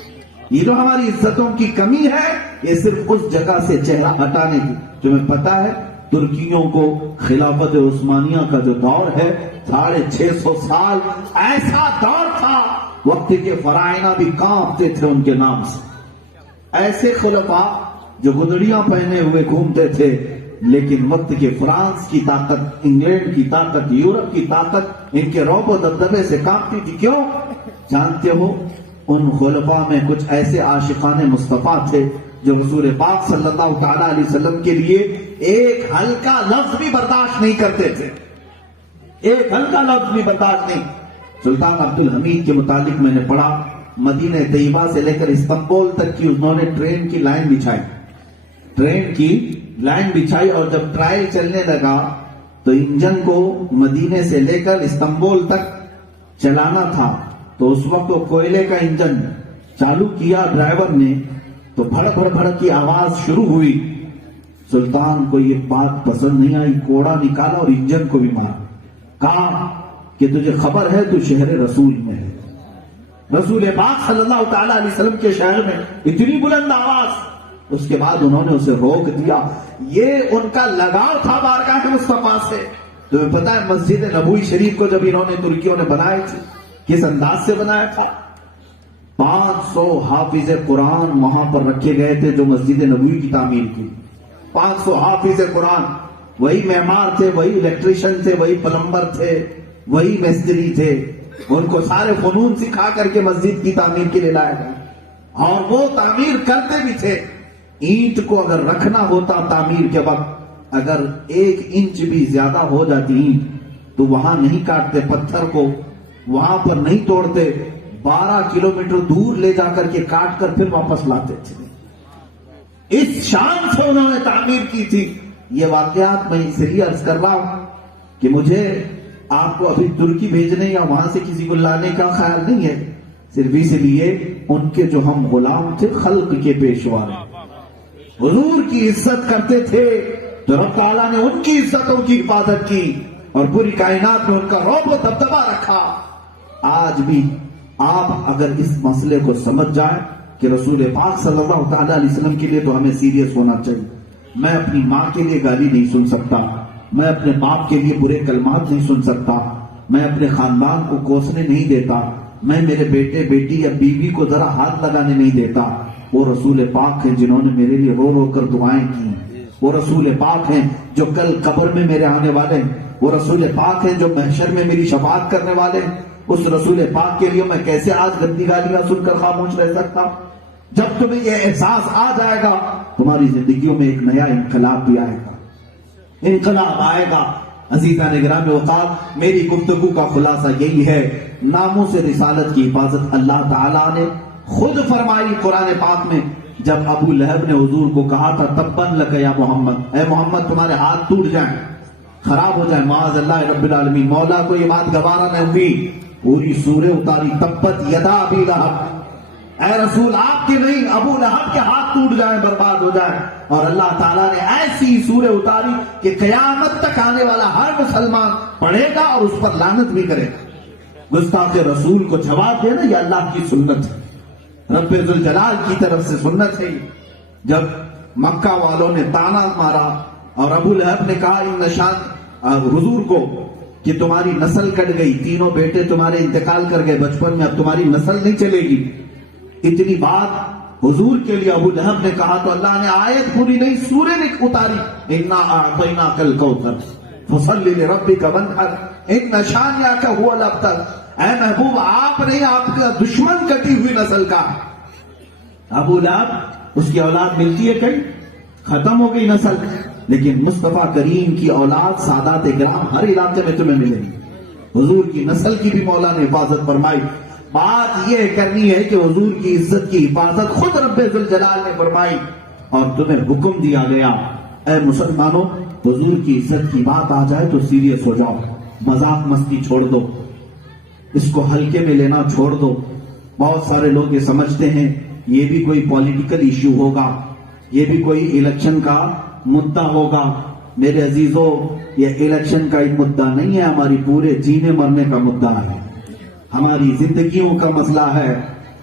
یہ جو ہماری عزتوں کی کمی ہے یہ صرف اس جگہ سے چہرہ ہٹانے کی۔ تمہیں پتا ہے ترکیوں کو خلافت عثمانیہ کا جو دور ہے 650 سال ایسا دور تھا وقت کے فرائض بھی کانپتے تھے ان کے نام سے۔ ایسے خلفاء جو گدڑیاں پہنے ہوئے گھومتے تھے، لیکن وقت کے فرانس کی طاقت، انگلینڈ کی طاقت، یورپ کی طاقت ان کے رعب و دبدبے سے کانپتی تھی۔ کیوں؟ جانتے ہو ان خلفاء میں کچھ ایسے عاشقان مصطفیٰ تھے جو حضور پاک صلی اللہ تعالی علیہ وسلم کے لیے ایک ہلکا لفظ بھی برداشت نہیں کرتے تھے، ایک ہلکا لفظ بھی برداشت نہیں۔ سلطان عبد الحمید کے متعلق میں نے پڑھا، مدینہ طیبہ سے لے کر استنبول تک کی انہوں نے ٹرین کی لائن بچھائی، ٹرین کی لائن بچھائی، اور جب ٹرائل چلنے لگا تو انجن کو مدینے سے لے کر استنبول تک چلانا تھا، تو اس وقت وہ کوئلے کا انجن چالو کیا ڈرائیور نے تو بھڑک بھڑک کی آواز شروع ہوئی۔ سلطان کو یہ بات پسند نہیں آئی، کوڑا نکالا اور انجن کو بھی مارا، کہا کہ تجھے خبر ہے تو شہر رسول میں ہے، رسول پاک صلی اللہ تعالی علیہ وسلم کے شہر میں اتنی بلند آواز، اس کے بعد انہوں نے اسے روک دیا. یہ ان کا لگاؤ تھا بارگاہ مصطفیٰ سے. تمہیں پتا ہے مسجد نبوی شریف کو جب انہوں نے ترکیوں نے بنائی تھی کس انداز سے بنایا تھا؟ 500 حافظ قرآن وہاں پر رکھے گئے تھے جو مسجد نبوی کی تعمیر کی. 500 حافظ قرآن، وہی معمار تھے، وہی الیکٹریشن تھے، وہی پلمبر تھے، وہی مستری تھے. ان کو سارے فنون سکھا کر کے مسجد کی تعمیر کے لیے لایا گیا. اور وہ تعمیر کرتے بھی تھے. اینٹ کو اگر رکھنا ہوتا تعمیر کے وقت، اگر 1 انچ بھی زیادہ ہو جاتی اینٹ تو وہاں نہیں کاٹتے پتھر کو، وہاں پر نہیں توڑتے، 12 کلومیٹر دور لے جا کر کے کاٹ کر پھر واپس لاتے تھے. اس شان سے انہوں نے تعمیر کی تھی. یہ واقعات میں اس لیے عرض کر رہا ہوں کہ مجھے آپ کو ابھی ترکی بھیجنے یا وہاں سے کسی کو لانے کا خیال نہیں ہے، صرف اس لیے ان کے جو ہم غلام تھے خلق کے پیشوا حضور کی عزت کرتے تھے تو رب تعالیٰ نے ان کی عزتوں کی حفاظت کی اور پوری کائنات میں ان کا رعب و دبدبہ رکھا. آج بھی آپ اگر اس مسئلے کو سمجھ جائیں کہ رسول پاک صلی اللہ تعالیٰ علیہ وسلم کے لیے تو ہمیں سیریس ہونا چاہیے. میں اپنی ماں کے لیے گالی نہیں سن سکتا، میں اپنے باپ کے لیے برے کلمات نہیں سن سکتا، میں اپنے خاندان کو کوسنے نہیں دیتا، میں میرے بیٹے بیٹی یا بیوی کو ذرا ہاتھ لگانے نہیں دیتا. وہ رسول پاک ہیں جنہوں نے میرے لیے رو رو کر دعائیں کی. وہ رسول پاک ہیں جو کل قبر میں میرے آنے والے ہیں. وہ رسول پاک ہیں جو محشر میں میری شفاعت کرنے والے ہیں. اس رسول پاک کے لیے میں کیسے آج گندی گالیاں سن کر خاموش رہ سکتا؟ جب تمہیں یہ احساس آ جائے گا تمہاری زندگیوں میں ایک نیا انقلاب بھی آئے گا، انقلاب آئے گا. عزیزان گرامی وقار، میری گفتگو کا خلاصہ یہی ہے، ناموس رسالت کی حفاظت اللہ تعالیٰ نے خود فرمائی قرآن پاک میں. جب ابو لہب نے حضور کو کہا تھا تبن لک یا محمد، اے محمد تمہارے ہاتھ ٹوٹ جائیں، خراب ہو جائیں، معاذ اللہ رب العالمین، مولا کو یہ بات گوارا نہیں ہوئی، پوری سورہ اتاری تبت یدا ابی لہب، اے رسول آپ کے نہیں ابو لہب کے ہاتھ ٹوٹ جائیں، برباد ہو جائیں. اور اللہ تعالیٰ نے ایسی سورہ اتاری کہ قیامت تک آنے والا ہر مسلمان پڑھے گا اور اس پر لعنت بھی کرے گا. گستاخ رسول کو جواب دینا یہ اللہ کی سنت ہے، رب ذوالجلال کی طرف سے سنت ہے. جب مکہ والوں نے تانا مارا اور ابو لہب نے کہا ان نشان حضور کو کہ تمہاری نسل کٹ گئی، تینوں بیٹے تمہارے انتقال کر گئے بچپن میں، اب تمہاری نسل نہیں چلے گی، اتنی بات حضور کے لیے ابو لہب نے کہا تو اللہ نے آیت پوری نہیں سورہ نے اتاری، انا اعطیناک الکوثر فصلی لربک وانحر ان شانئک هو الابتر. اے محبوب آپ نہیں، آپ کا دشمن کٹی ہوئی نسل کا. ابو لہب اس کی اولاد ملتی ہے کہیں؟ ختم ہو گئی نسل. لیکن مصطفیٰ کریم کی اولاد سادات کرام ہر علاقے میں تمہیں ملے گی. حضور کی نسل کی بھی مولا نے حفاظت فرمائی. بات یہ کرنی ہے کہ حضور کی عزت کی حفاظت خود رب ذوالجلال نے فرمائی اور تمہیں حکم دیا گیا اے مسلمانوں حضور کی عزت کی بات آ جائے تو سیریس ہو جاؤ، مذاق مستی چھوڑ دو، اس کو ہلکے میں لینا چھوڑ دو. بہت سارے لوگ یہ سمجھتے ہیں یہ بھی کوئی پولیٹیکل ایشو ہوگا، یہ بھی کوئی الیکشن کا مدعا ہوگا. میرے عزیزوں یہ الیکشن کا ایک مدعا نہیں ہے، ہماری پورے جینے مرنے کا مدعا ہے، ہماری زندگیوں کا مسئلہ ہے.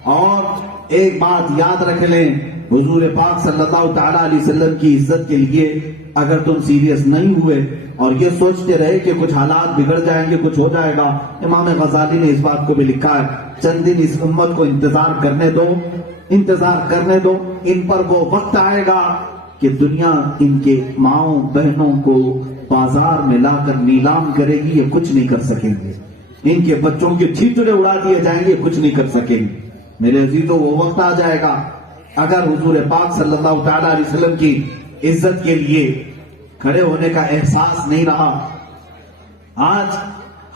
اور ایک بات یاد رکھ لیں، حضور پاک صلی اللہ تعالیٰ علیہ وسلم کی عزت کے لیے اگر تم سیریس نہیں ہوئے اور یہ سوچتے رہے کہ کچھ حالات بگڑ جائیں گے، کچھ ہو جائے گا، امام غزالی نے اس بات کو بھی لکھا ہے چند دن اس امت کو انتظار کرنے دو، انتظار کرنے دو، ان پر وہ وقت آئے گا کہ دنیا ان کے ماؤں بہنوں کو بازار میں لا کر نیلام کرے گی، یہ کچھ نہیں کر سکیں گے، ان کے بچوں کے چھیتڑے اڑا دیے جائیں گے، کچھ نہیں کر سکیں گے. میرے عزیزوں وہ وقت آ جائے گا اگر حضور پاک صلی اللہ تعالیٰ علیہ وسلم کی عزت کے لیے کھڑے ہونے کا احساس نہیں رہا. آج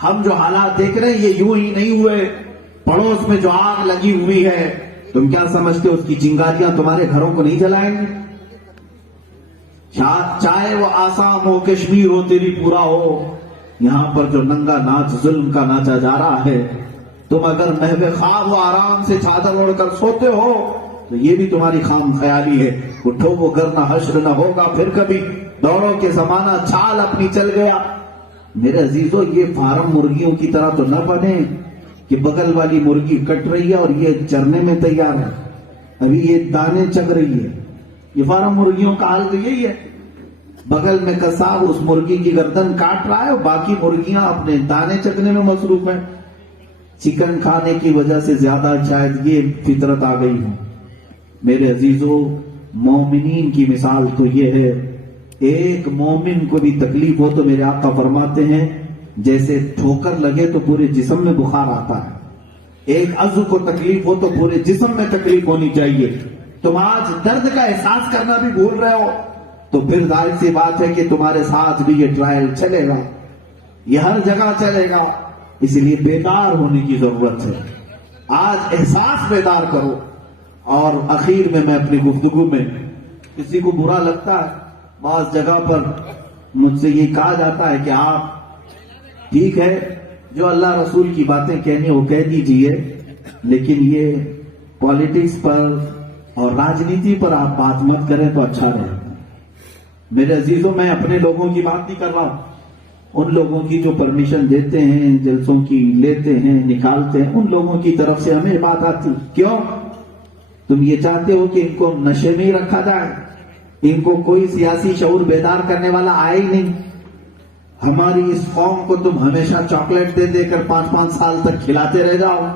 ہم جو حالات دیکھ رہے ہیں یہ یوں ہی نہیں ہوئے. پڑوس میں جو آگ لگی ہوئی ہے تم کیا سمجھتے ہو اس کی چنگاریاں تمہارے گھروں کو نہیں جلائیں گے؟ چاہے وہ آسام ہو، کشمیر ہو، تیری پورا ہو، یہاں پر جو ننگا ناچ ظلم کا ناچا جا رہا ہے، تم اگر محو خواب و آرام سے چادر اوڑھ کر سوتے ہو تو یہ بھی تمہاری خام خیالی ہے. اٹھو وہ گھر نہ حشر نہ ہوگا پھر کبھی، دوڑو کے زمانہ چھال اپنی چل گیا. میرے عزیزوں یہ فارم مرغیوں کی طرح تو نہ بنے کہ بغل والی مرغی کٹ رہی ہے اور یہ چرنے میں تیار ہے، ابھی یہ دانے چگ رہی ہے، یہ فارم مرغیوں کا حال تو یہی ہے، بغل میں قصاب اس مرغی کی گردن کاٹ رہا ہے اور باقی مرغیاں اپنے دانے چکنے میں مصروف ہیں۔ چکن کھانے کی وجہ سے زیادہ شاید یہ فطرت آ گئی ہو۔ میرے عزیزوں، مومنین کی مثال تو یہ ہے، ایک مومن کو بھی تکلیف ہو تو میرے آقا فرماتے ہیں جیسے ٹھوکر لگے تو پورے جسم میں بخار آتا ہے، ایک عضو کو تکلیف ہو تو پورے جسم میں تکلیف ہونی چاہیے۔ تم آج درد کا احساس کرنا بھی بھول رہے ہو تو پھر ظاہر سی بات ہے کہ تمہارے ساتھ بھی یہ ٹرائل چلے گا، یہ ہر جگہ چلے گا، اس لیے بیدار ہونے کی ضرورت ہے۔ آج احساس بیدار کرو۔ اور اخیر میں اپنی گفتگو میں، کسی کو برا لگتا ہے بعض جگہ پر مجھ سے یہ کہا جاتا ہے کہ آپ ٹھیک ہے جو اللہ رسول کی باتیں کہنی وہ کہہ دیجئے، لیکن یہ پالیٹکس پر اور راجنیتی پر آپ بات مت کریں تو اچھا رہے۔ میرے عزیزوں، میں اپنے لوگوں کی بات نہیں کر رہا ہوں، ان لوگوں کی جو پرمیشن دیتے ہیں، جلسوں کی لیتے ہیں، نکالتے ہیں، ان لوگوں کی طرف سے ہمیں بات آتی۔ کیوں؟ تم یہ چاہتے ہو کہ ان کو نشے میں ہی رکھا جائے، ان کو کوئی سیاسی شعور بیدار کرنے والا آئے ہی نہیں۔ ہماری اس قوم کو تم ہمیشہ چاکلیٹ دے دے کر 5-5 سال تک کھلاتے رہ جاؤ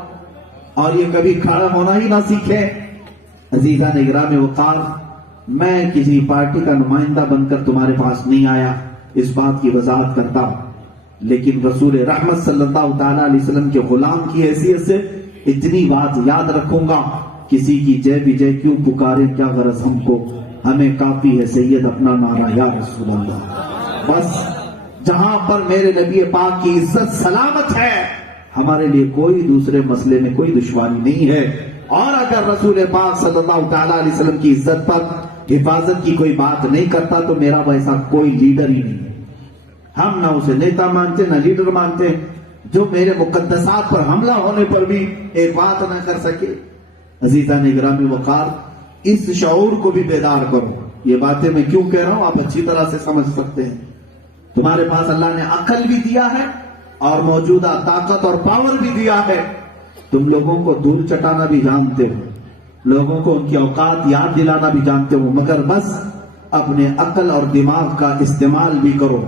اور یہ کبھی کھڑا ہونا ہی نہ سیکھے۔ عزیزان اکرام وقار، میں کسی پارٹی کا نمائندہ بن کر تمہارے پاس نہیں آیا، اس بات کی وضاحت کرتا ہوں، لیکن رسول رحمت صلی اللہ تعالی علیہ وسلم کے غلام کی حیثیت سے اتنی بات یاد رکھوں گا، کسی کی جے بھی جے کیوں پکارے، کیا غرض ہم کو، ہمیں کافی ہے سید اپنا نعرہ یا رسول اللہ۔ بس جہاں پر میرے نبی پاک کی عزت سلامت ہے، ہمارے لیے کوئی دوسرے مسئلے میں کوئی دشواری نہیں ہے۔ اور اگر رسول پاک صلی اللہ تعالی علیہ وسلم کی عزت پر حفاظت کی کوئی بات نہیں کرتا تو میرا ویسا کوئی لیڈر ہی نہیں ہے۔ ہم نہ اسے نیتا مانتے نہ لیڈر مانتے جو میرے مقدسات پر حملہ ہونے پر بھی ایک بات نہ کر سکے۔ عزیزان گرامی وقار، اس شعور کو بھی بیدار کرو۔ یہ باتیں میں کیوں کہہ رہا ہوں آپ اچھی طرح سے سمجھ سکتے ہیں۔ تمہارے پاس اللہ نے عقل بھی دیا ہے اور موجودہ طاقت اور پاور بھی دیا ہے، تم لوگوں کو دھول چٹانا بھی جانتے ہو، لوگوں کو ان کی اوقات یاد دلانا بھی جانتے ہو، مگر بس اپنے عقل اور دماغ کا استعمال بھی کرو۔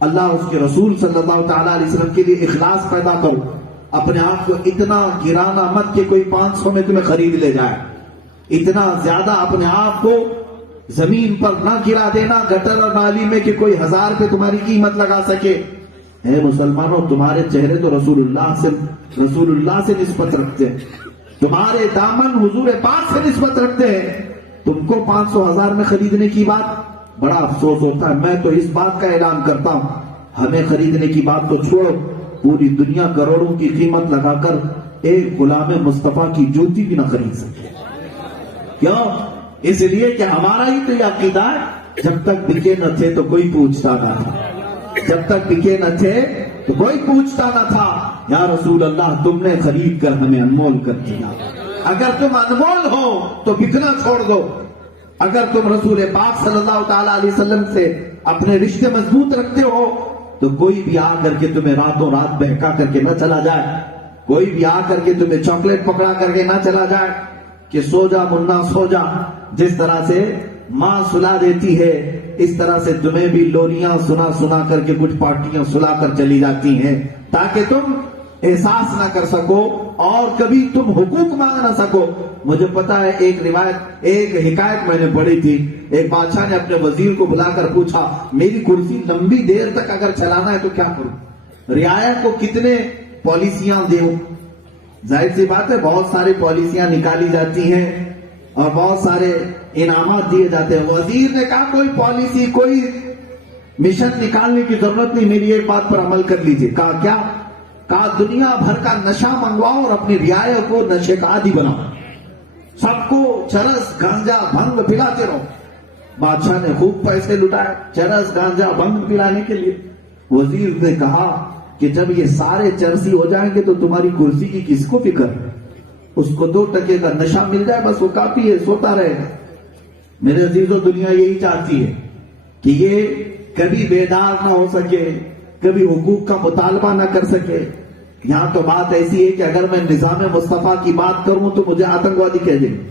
اللہ اس کے رسول صلی اللہ تعالیٰ علیہ وسلم کے لیے اخلاص پیدا کرو۔ اپنے آپ کو اتنا گرانا مت کہ کوئی 500 میں تمہیں خرید لے جائے، اتنا زیادہ اپنے آپ کو زمین پر نہ گرا دینا گٹر اور نالی میں کہ کوئی 1000 پہ تمہاری قیمت لگا سکے۔ اے مسلمانوں، تمہارے چہرے تو رسول اللہ سے نسبت رکھتے ہیں، تمہارے دامن حضور پاک سے نسبت رکھتے ہیں، تم کو 500-1000 میں خریدنے کی بات بڑا افسوس ہوتا ہے۔ میں تو اس بات کا اعلان کرتا ہوں، ہمیں خریدنے کی بات تو چھوڑو، پوری دنیا کروڑوں کی قیمت لگا کر ایک غلام مصطفیٰ کی جوتی بھی نہ خرید سکے۔ کیوں؟ اس لیے کہ ہمارا ہی تو یہ عقیدہ ہے، جب تک بکے نہ تھے تو کوئی پوچھتا نہ تھا، جب تک بکے نہ تھے تو کوئی پوچھتا نہ تھا۔ یا رسول اللہ، تم نے خرید کر ہمیں انمول کر دیا، اگر تم انمول ہو تو بکنا چھوڑ دو۔ اگر تم رسول پاک صلی اللہ تعالیٰ علیہ وسلم سے اپنے رشتے مضبوط رکھتے ہو تو کوئی بھی آ کر کے تمہیں راتوں رات بہکا کر کے نہ چلا جائے، کوئی بھی آ کر کے تمہیں چاکلیٹ پکڑا کر کے نہ چلا جائے کہ سو جا منا سو جا۔ جس طرح سے ماں سلا دیتی ہے اس طرح سے تمہیں بھی لوریاں سنا کر کے کچھ پارٹیاں سلا کر چلی جاتی ہیں تاکہ تم احساس نہ کر سکو اور کبھی تم حقوق مانگ نہ سکو۔ مجھے پتا ہے ایک حکایت میں نے پڑھی تھی، ایک بادشاہ نے اپنے وزیر کو بلا کر پوچھا، میری کرسی لمبی دیر تک اگر چلانا ہے تو کیا کروں، رعایا کو کتنے پالیسیاں دوں؟ ظاہر سی بات ہے بہت ساری پالیسیاں نکالی جاتی ہیں اور بہت سارے انعامات دیے جاتے ہیں۔ وزیر نے کہا کوئی پالیسی کوئی مشن نکالنے کی ضرورت نہیں، میری ایک بات پر عمل کر لیجئے۔ کہا کیا؟ کہا دنیا بھر کا نشہ منگواؤ اور اپنی رعایا کو نشے کا عادی بناؤ، سب کو چرس گانجا بھنگ پلاتے رہو۔ بادشاہ نے خوب پیسے لٹائے چرس گانجا بھنگ پلانے کے لیے۔ وزیر نے کہا کہ جب یہ سارے چرسی ہو جائیں گے تو تمہاری کرسی کی کس کو فکر ہے، اس کو 2 ٹکے کا نشہ مل جائے بس وہ کافی ہے، سوتا رہے گا۔ میرے عزیزوں، دنیا یہی چاہتی ہے کہ یہ کبھی بیدار نہ ہو سکے، کبھی حقوق کا مطالبہ نہ کر سکے۔ یہاں تو بات ایسی ہے کہ اگر میں نظام مصطفیٰ کی بات کروں تو مجھے آتنکوادی کہہ دیں گے،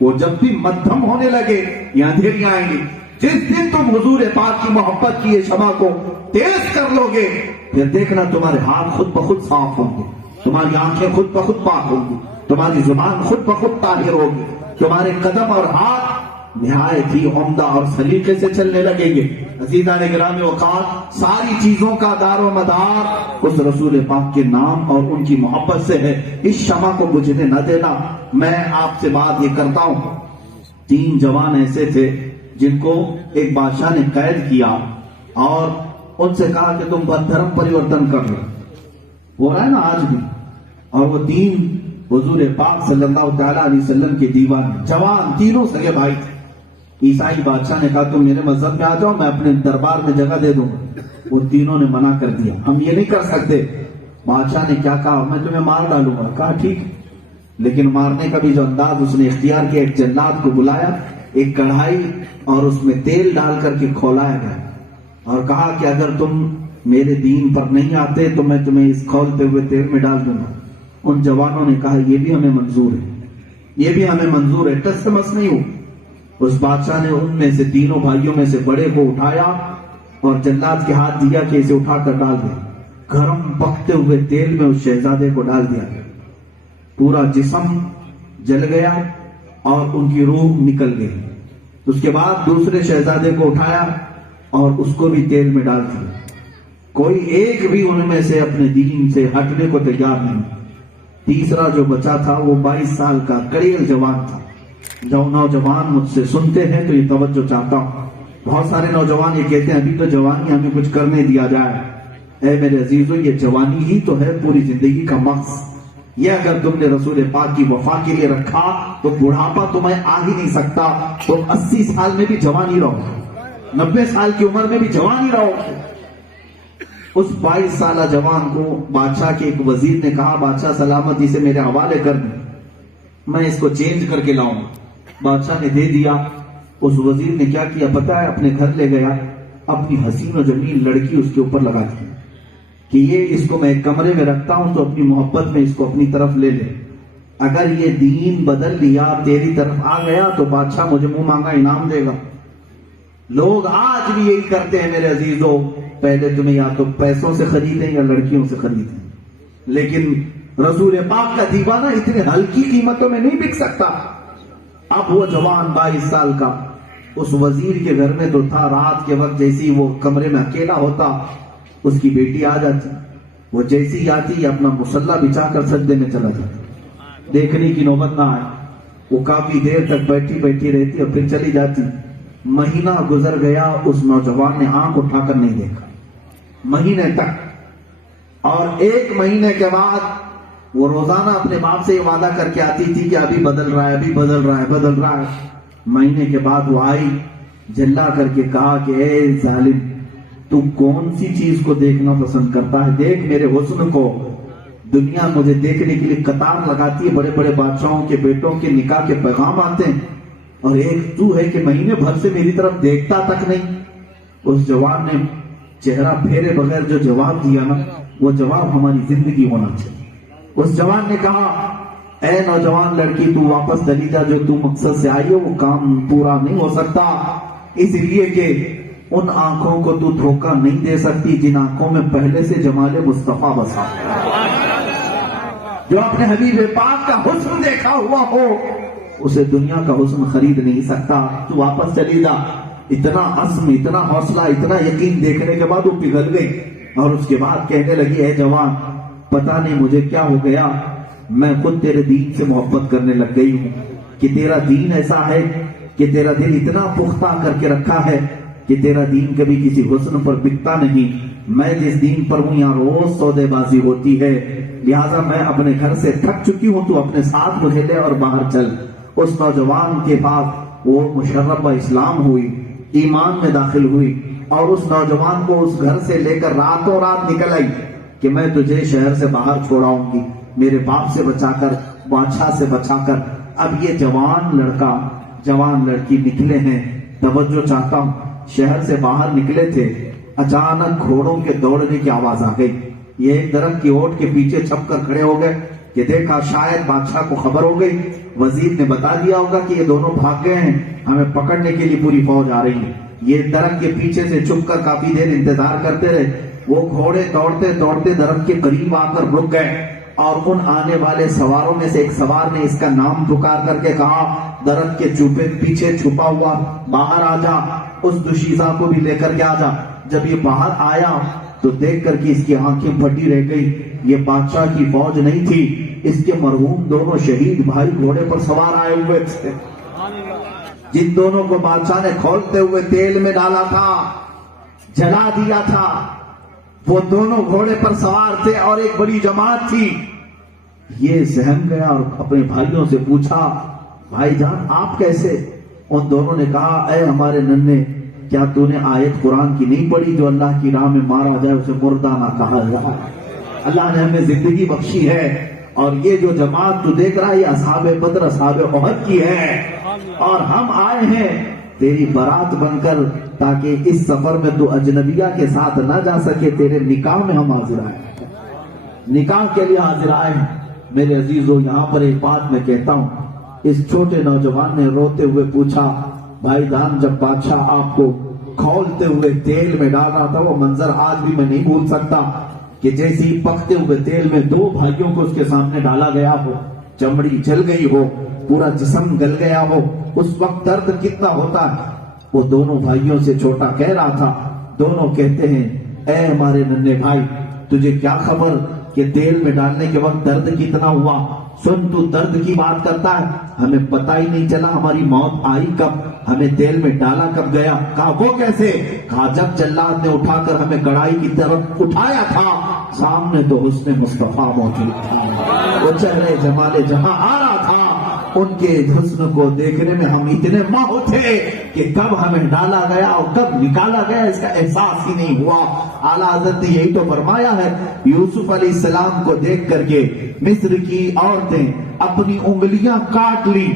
وہ جب بھی مدھم ہونے لگے یہ اندھیریاں آئیں گی. جس دن تم حضور پاک کی محبت کی یہ شمع کو تیز کر لو گے پھر دیکھنا تمہارے ہاتھ خود بخود صاف ہوں گے, تمہاری آنکھیں خود بخود پاک ہوں گی, تمہاری زبان خود بخود طاہر ہوگی, تمہارے قدم اور ہاتھ نہایت ہی عمدہ اور سلیقے سے چلنے لگیں گے. عزیزان گرامی اوقات, ساری چیزوں کا دار و مدار اس رسول پاک کے نام اور ان کی محبت سے ہے. اس شمع کو بجھنے نہ دینا. میں آپ سے بات یہ کرتا ہوں, 3 جوان ایسے تھے جن کو ایک بادشاہ نے قید کیا اور ان سے کہا کہ تم دھرم پریورتن کر لو. ہو رہا ہے نا آج بھی. اور وہ دین حضور پاک صلی اللہ تعالی علیہ وسلم کے دیوان جوان تینوں سگے بھائی تھے. عیسائی بادشاہ نے کہا تم میرے مذہب میں آ جاؤ, میں اپنے دربار میں جگہ دے دوں گا. وہ تینوں نے منع کر دیا, ہم یہ نہیں کر سکتے. بادشاہ نے کیا کہا, میں تمہیں مار ڈالوں گا. کہا ٹھیک, لیکن مارنے کا بھی جو انداز اس نے اختیار کیا, ایک جلاد کو بلایا, ایک کڑھائی اور اس میں تیل ڈال کر کے کھولایا گیا اور کہا کہ اگر تم میرے دین پر نہیں آتے تو میں تمہیں اس کھولتے ہوئے تیل میں ڈال دوں گا. ان جوانوں نے کہا یہ بھی ہمیں منظور ہے, یہ بھی ہمیں منظور ہے. ٹس سے مس نہیں ہو. اس بادشاہ نے ان میں سے تینوں بھائیوں میں سے بڑے کو اٹھایا اور جلاد کے ہاتھ دیا کہ اسے اٹھا کر ڈال دیا. گرم پکتے ہوئے تیل میں اس شہزادے کو ڈال دیا. پورا جسم جل گیا اور ان کی روح نکل گئی. اس کے بعد دوسرے شہزادے کو اٹھایا اور اس کو بھی تیل میں ڈال دیا. کوئی ایک بھی ان میں سے اپنے دین سے ہٹنے کو تیار نہیں. تیسرا جو بچا تھا وہ 22 سال کا کڑیل جوان تھا. جو نوجوان مجھ سے سنتے ہیں تو یہ توجہ چاہتا ہوں. بہت سارے نوجوان یہ کہتے ہیں ابھی تو جوانی ہمیں کچھ کرنے دیا جائے. اے میرے عزیزو, یہ جوانی ہی تو ہے پوری زندگی کا مقصد. یہ اگر تم نے رسول پاک کی وفا کے لیے رکھا تو بڑھاپا تمہیں آ ہی نہیں سکتا. تم 80 سال میں بھی جوان ہی رہو, 90 سال کی عمر میں بھی جوان ہی رہو. اس 22 سالہ جوان کو بادشاہ کے ایک وزیر نے کہا بادشاہ سلامت اسے میرے حوالے کر دیں, میں اس کو چینج کر کے لاؤں. بادشاہ نے دے دیا. اس وزیر نے کیا کیا پتہ ہے, اپنے گھر لے گیا, اپنی حسین و جمیل لڑکی اس کے اوپر لگا دی کہ یہ اس کو میں ایک کمرے میں رکھتا ہوں تو اپنی محبت میں اس کو اپنی طرف لے لے. اگر یہ دین بدل لیا, تیری طرف آ گیا تو بادشاہ مجھے منہ مانگا انعام دے گا. لوگ آج بھی یہی کرتے ہیں میرے عزیزوں, پہلے تمہیں یا تو پیسوں سے خریدیں یا لڑکیوں سے خریدیں, لیکن رسول پاک کا دیوانہ اتنے ہلکی قیمتوں میں نہیں بک سکتا. اب وہ جوان 22 سال کا اس وزیر کے گھر میں تو تھا. رات کے وقت جیسی وہ کمرے میں اکیلا ہوتا, اس کی بیٹی آ جاتی. وہ جیسی آتی اپنا مسلح بچھا کر سجدے میں چلا جاتا, دیکھنے کی نوبت نہ آئے. وہ کافی دیر تک بیٹھی رہتی اور پھر چلی جاتی. مہینہ گزر گیا, اس نوجوان نے آنکھ اٹھا کر نہیں دیکھا مہینے تک. اور 1 مہینے کے بعد وہ روزانہ اپنے باپ سے یہ وعدہ کر کے آتی تھی کہ ابھی بدل رہا ہے, ابھی بدل رہا ہے, بدل رہا ہے. مہینے کے بعد وہ آئی, جھلا کر کے کہا کہ اے ظالم, تو کون سی چیز کو دیکھنا پسند کرتا ہے؟ دیکھ میرے حسن کو. دنیا مجھے دیکھنے کے لیے قطار لگاتی ہے, بڑے بڑے بادشاہوں کے بیٹوں کے نکاح کے پیغام آتے ہیں, اور ایک تو ہے کہ مہینے بھر سے میری طرف دیکھتا تک نہیں. اس جوان نے چہرہ پھیرے بغیر جو جواب دیا نا, وہ جواب ہماری زندگی ہونا چاہیے. اس جوان نے کہا اے نوجوان لڑکی, تو واپس چلی جا, جو تو مقصد سے آئی ہے وہ کام پورا نہیں ہو سکتا, اس لیے کہ ان آنکھوں کو تو دھوکہ نہیں دے سکتی جن آنکھوں میں پہلے سے جمال مصطفیٰ بسا, جو اپنے حبیب پاک کا حسن دیکھا ہوا ہو اسے دنیا کا حسن خرید نہیں سکتا. تو واپس چلی جا. اتنا عزم, اتنا حوصلہ, اتنا یقین دیکھنے کے بعد وہ پگھل گئی اور اس کے بعد کہنے لگی اے جوان, پتہ نہیں مجھے کیا ہو گیا, میں خود تیرے دین سے محبت کرنے لگ گئی ہوں کہ تیرا دین ایسا ہے کہ تیرا دل اتنا پختہ کر کے رکھا ہے کہ تیرا دین کبھی کسی حسن پر بکتا نہیں. میں جس دین پر ہوں یہاں روز سودے بازی ہوتی ہے, لہٰذا میں اپنے گھر سے تھک چکی ہوں, تو اپنے ساتھ مجھے لے اور باہر چل. اس نوجوان کے پاس وہ مشربہ اسلام ہوئی, ایمان میں داخل ہوئی, اور اس نوجوان کو اس گھر سے لے کر راتوں رات نکل آئی کہ میں تجھے شہر سے باہر چھوڑاؤں گی, میرے باپ سے بچا کر, بادشاہ سے بچا کر. اب یہ جوان لڑکا, جوان لڑکی نکلے ہیں. توجہ چاہتا ہوں, شہر سے باہر نکلے تھے, اچانک گھوڑوں کے دوڑنے کی آواز آ گئی. یہ ایک درخت کی اوٹ کے پیچھے چھپ کر کھڑے ہو گئے. کہ دیکھا شاید بادشاہ کو خبر ہو گئی، وزیر نے بتا دیا ہوگا کہ یہ دونوں بھاگ گئے ہیں، ہمیں پکڑنے کے لیے پوری فوج آ رہی ہے۔ یہ درخت کے پیچھے سے چھپ کر کافی دیر انتظار کرتے رہے۔ وہ گھوڑے دوڑتے دوڑتے درخت کے قریب آ کر رک گئے، اور ان آنے والے سواروں میں سے ایک سوار نے اس کا نام پکار کر کے کہا، درخت کے پیچھے چھپا ہوا باہر آ جا، اس دوشیزہ کو بھی لے کر کے آ جا۔ جب یہ باہر آیا تو دیکھ کر کے اس کی آنکھیں پھٹی رہ گئی، یہ بادشاہ کی فوج نہیں تھی، اس کے مرحوم دونوں شہید بھائی گھوڑے پر سوار آئے ہوئے تھے، جن دونوں کو بادشاہ نے کھولتے ہوئے تیل میں ڈالا تھا، جلا دیا تھا۔ وہ دونوں گھوڑے پر سوار تھے اور ایک بڑی جماعت تھی۔ یہ سہم گیا اور اپنے بھائیوں سے پوچھا، بھائی جان آپ کیسے؟ ان دونوں نے کہا، اے ہمارے ننھے، کیا تو نے آیت قرآن کی نہیں پڑھی جو اللہ کی راہ میں مارا جائے اسے مردہ نہ کہا جائے؟ اللہ نے ہمیں زندگی بخشی ہے، اور یہ جو جماعت تو دیکھ رہا ہے یہ اصحاب بدر اصحاب احد کی ہے، اور ہم آئے ہیں تیری برات بن کر، تاکہ اس سفر میں تو اجنبیہ کے ساتھ نہ جا سکے، تیرے نکاح میں ہم حاضر آئے ہیں، نکاح کے لیے حاضر آئے ہیں۔ میرے عزیزو، یہاں پر ایک بات میں کہتا ہوں، اس چھوٹے نوجوان نے روتے ہوئے پوچھا، بھائی جان جب بادشاہ آپ کو کھولتے ہوئے تیل میں ڈال رہا تھا، وہ منظر آج بھی میں نہیں بھول سکتا، کہ جیسی پکتے ہوئے تیل میں دو بھائیوں کو اس کے سامنے ڈالا گیا ہو، چمڑی جل گئی ہو، پورا جسم گل گیا ہو، اس وقت درد کتنا ہوتا ہے۔ وہ دونوں بھائیوں سے چھوٹا کہہ رہا تھا، دونوں کہتے ہیں، اے ہمارے ننھے بھائی، تجھے کیا خبر کہ تیل میں ڈالنے کے وقت درد کتنا ہوا؟ سن، تو درد کی بات کرتا ہے، ہمیں پتہ ہی نہیں چلا ہماری موت آئی کب، ہمیں تیل میں ڈالا کب گیا؟ کہا وہ کیسے؟ کہا جب جلاد نے اٹھا کر ہمیں کڑائی کی طرف اٹھایا تھا، سامنے تو حسن مصطفیٰ موجود تھا، وہ چہرے جمال جہاں آ رہا تھا، ان کے حسن کو دیکھنے میں ہم اتنے ماہو تھے کہ کب ہمیں ڈالا گیا اور کب نکالا گیا اس کا احساس ہی نہیں ہوا۔ اعلیٰ حضرت نے یہی تو فرمایا ہے، یوسف علیہ السلام کو دیکھ کر کے مصر کی عورتیں اپنی انگلیاں کاٹ لی،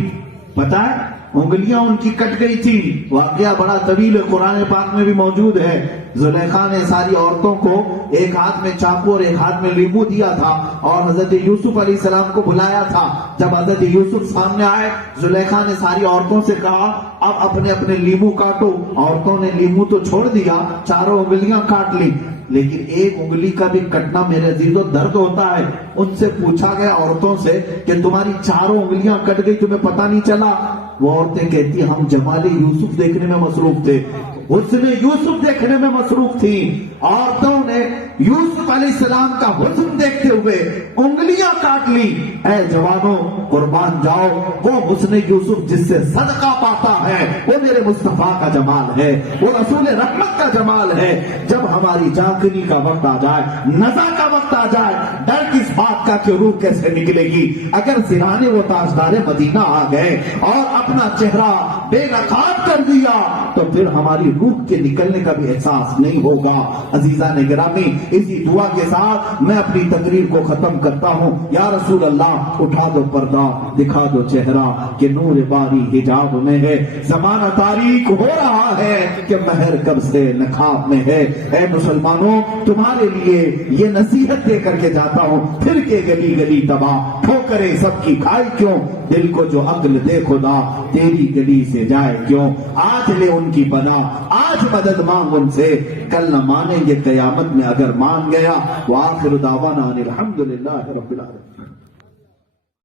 پتہ ہے انگلیاں ان کی کٹ گئی تھی، واقعہ بڑا طویل ہے، قرآن پاک میں بھی موجود ہے۔ زلیخا نے ساری عورتوں کو ایک ہاتھ میں چاقو اور ایک ہاتھ میں لیمو دیا تھا، اور حضرت یوسف علیہ السلام کو بلایا تھا۔ جب حضرت یوسف سامنے آئے، زلیخا نے ساری عورتوں سے کہا، اب اپنے اپنے لیمو کاٹو۔ عورتوں نے لیمو تو چھوڑ دیا، چاروں انگلیاں کاٹ لی، لیکن ایک انگلی کا بھی کٹنا میرے عزیزو درد ہوتا ہے۔ ان سے پوچھا گیا عورتوں سے کہ تمہاری چاروں انگلیاں کٹ گئی، تمہیں پتہ نہیں چلا؟ وہ عورتیں کہتی ہم جمال یوسف دیکھنے میں مصروف تھے، حسن یوسف دیکھنے میں مصروف تھی۔ عورتوں نے یوسف علیہ السلام کا حسن دیکھتے ہوئے انگلیاں کاٹ لی۔ اے جوانوں، قربان جاؤ، وہ حسن یوسف جس سے صدقہ پاتا ہے وہ میرے مصطفیٰ کا جمال ہے، وہ رسول رحمت کا جمال ہے۔ جب ہماری جانکنی کا وقت آ جائے، نزا کا وقت آ جائے، ڈر کس بات کا کہ روح کیسے نکلے گی؟ اگر سرانے وہ تاجدار مدینہ آ گئے اور اپنا چہرہ بے نقاب کر دیا تو پھر ہماری روح کے نکلنے کا بھی احساس نہیں ہوگا۔ عزیزان گرامی، اسی دعا کے ساتھ میں اپنی تقریر کو ختم کرتا ہوں۔ یا رسول اللہ، اٹھا دو پردہ، دکھا دو چہرہ کہ نور باری حجاب میں ہے، زمانہ تاریک ہو رہا ہے کہ مہر کب سے نقاب میں ہے۔ اے مسلمانوں، تمہارے لیے یہ نصیحت دے کر کے جاتا ہوں، پھر کے گلی گلی تباہ، ٹھوکریں سب کی کھائی کیوں، دل کو جو عقل دے خدا، تیری گلی سے جائے کیوں؟ آج لے ان کی پناہ، آج مدد مانگ ان سے، کل نہ مانیں گے قیامت میں اگر مان گیا۔ وآخر دعوانا ان الحمدللہ رب العالمین۔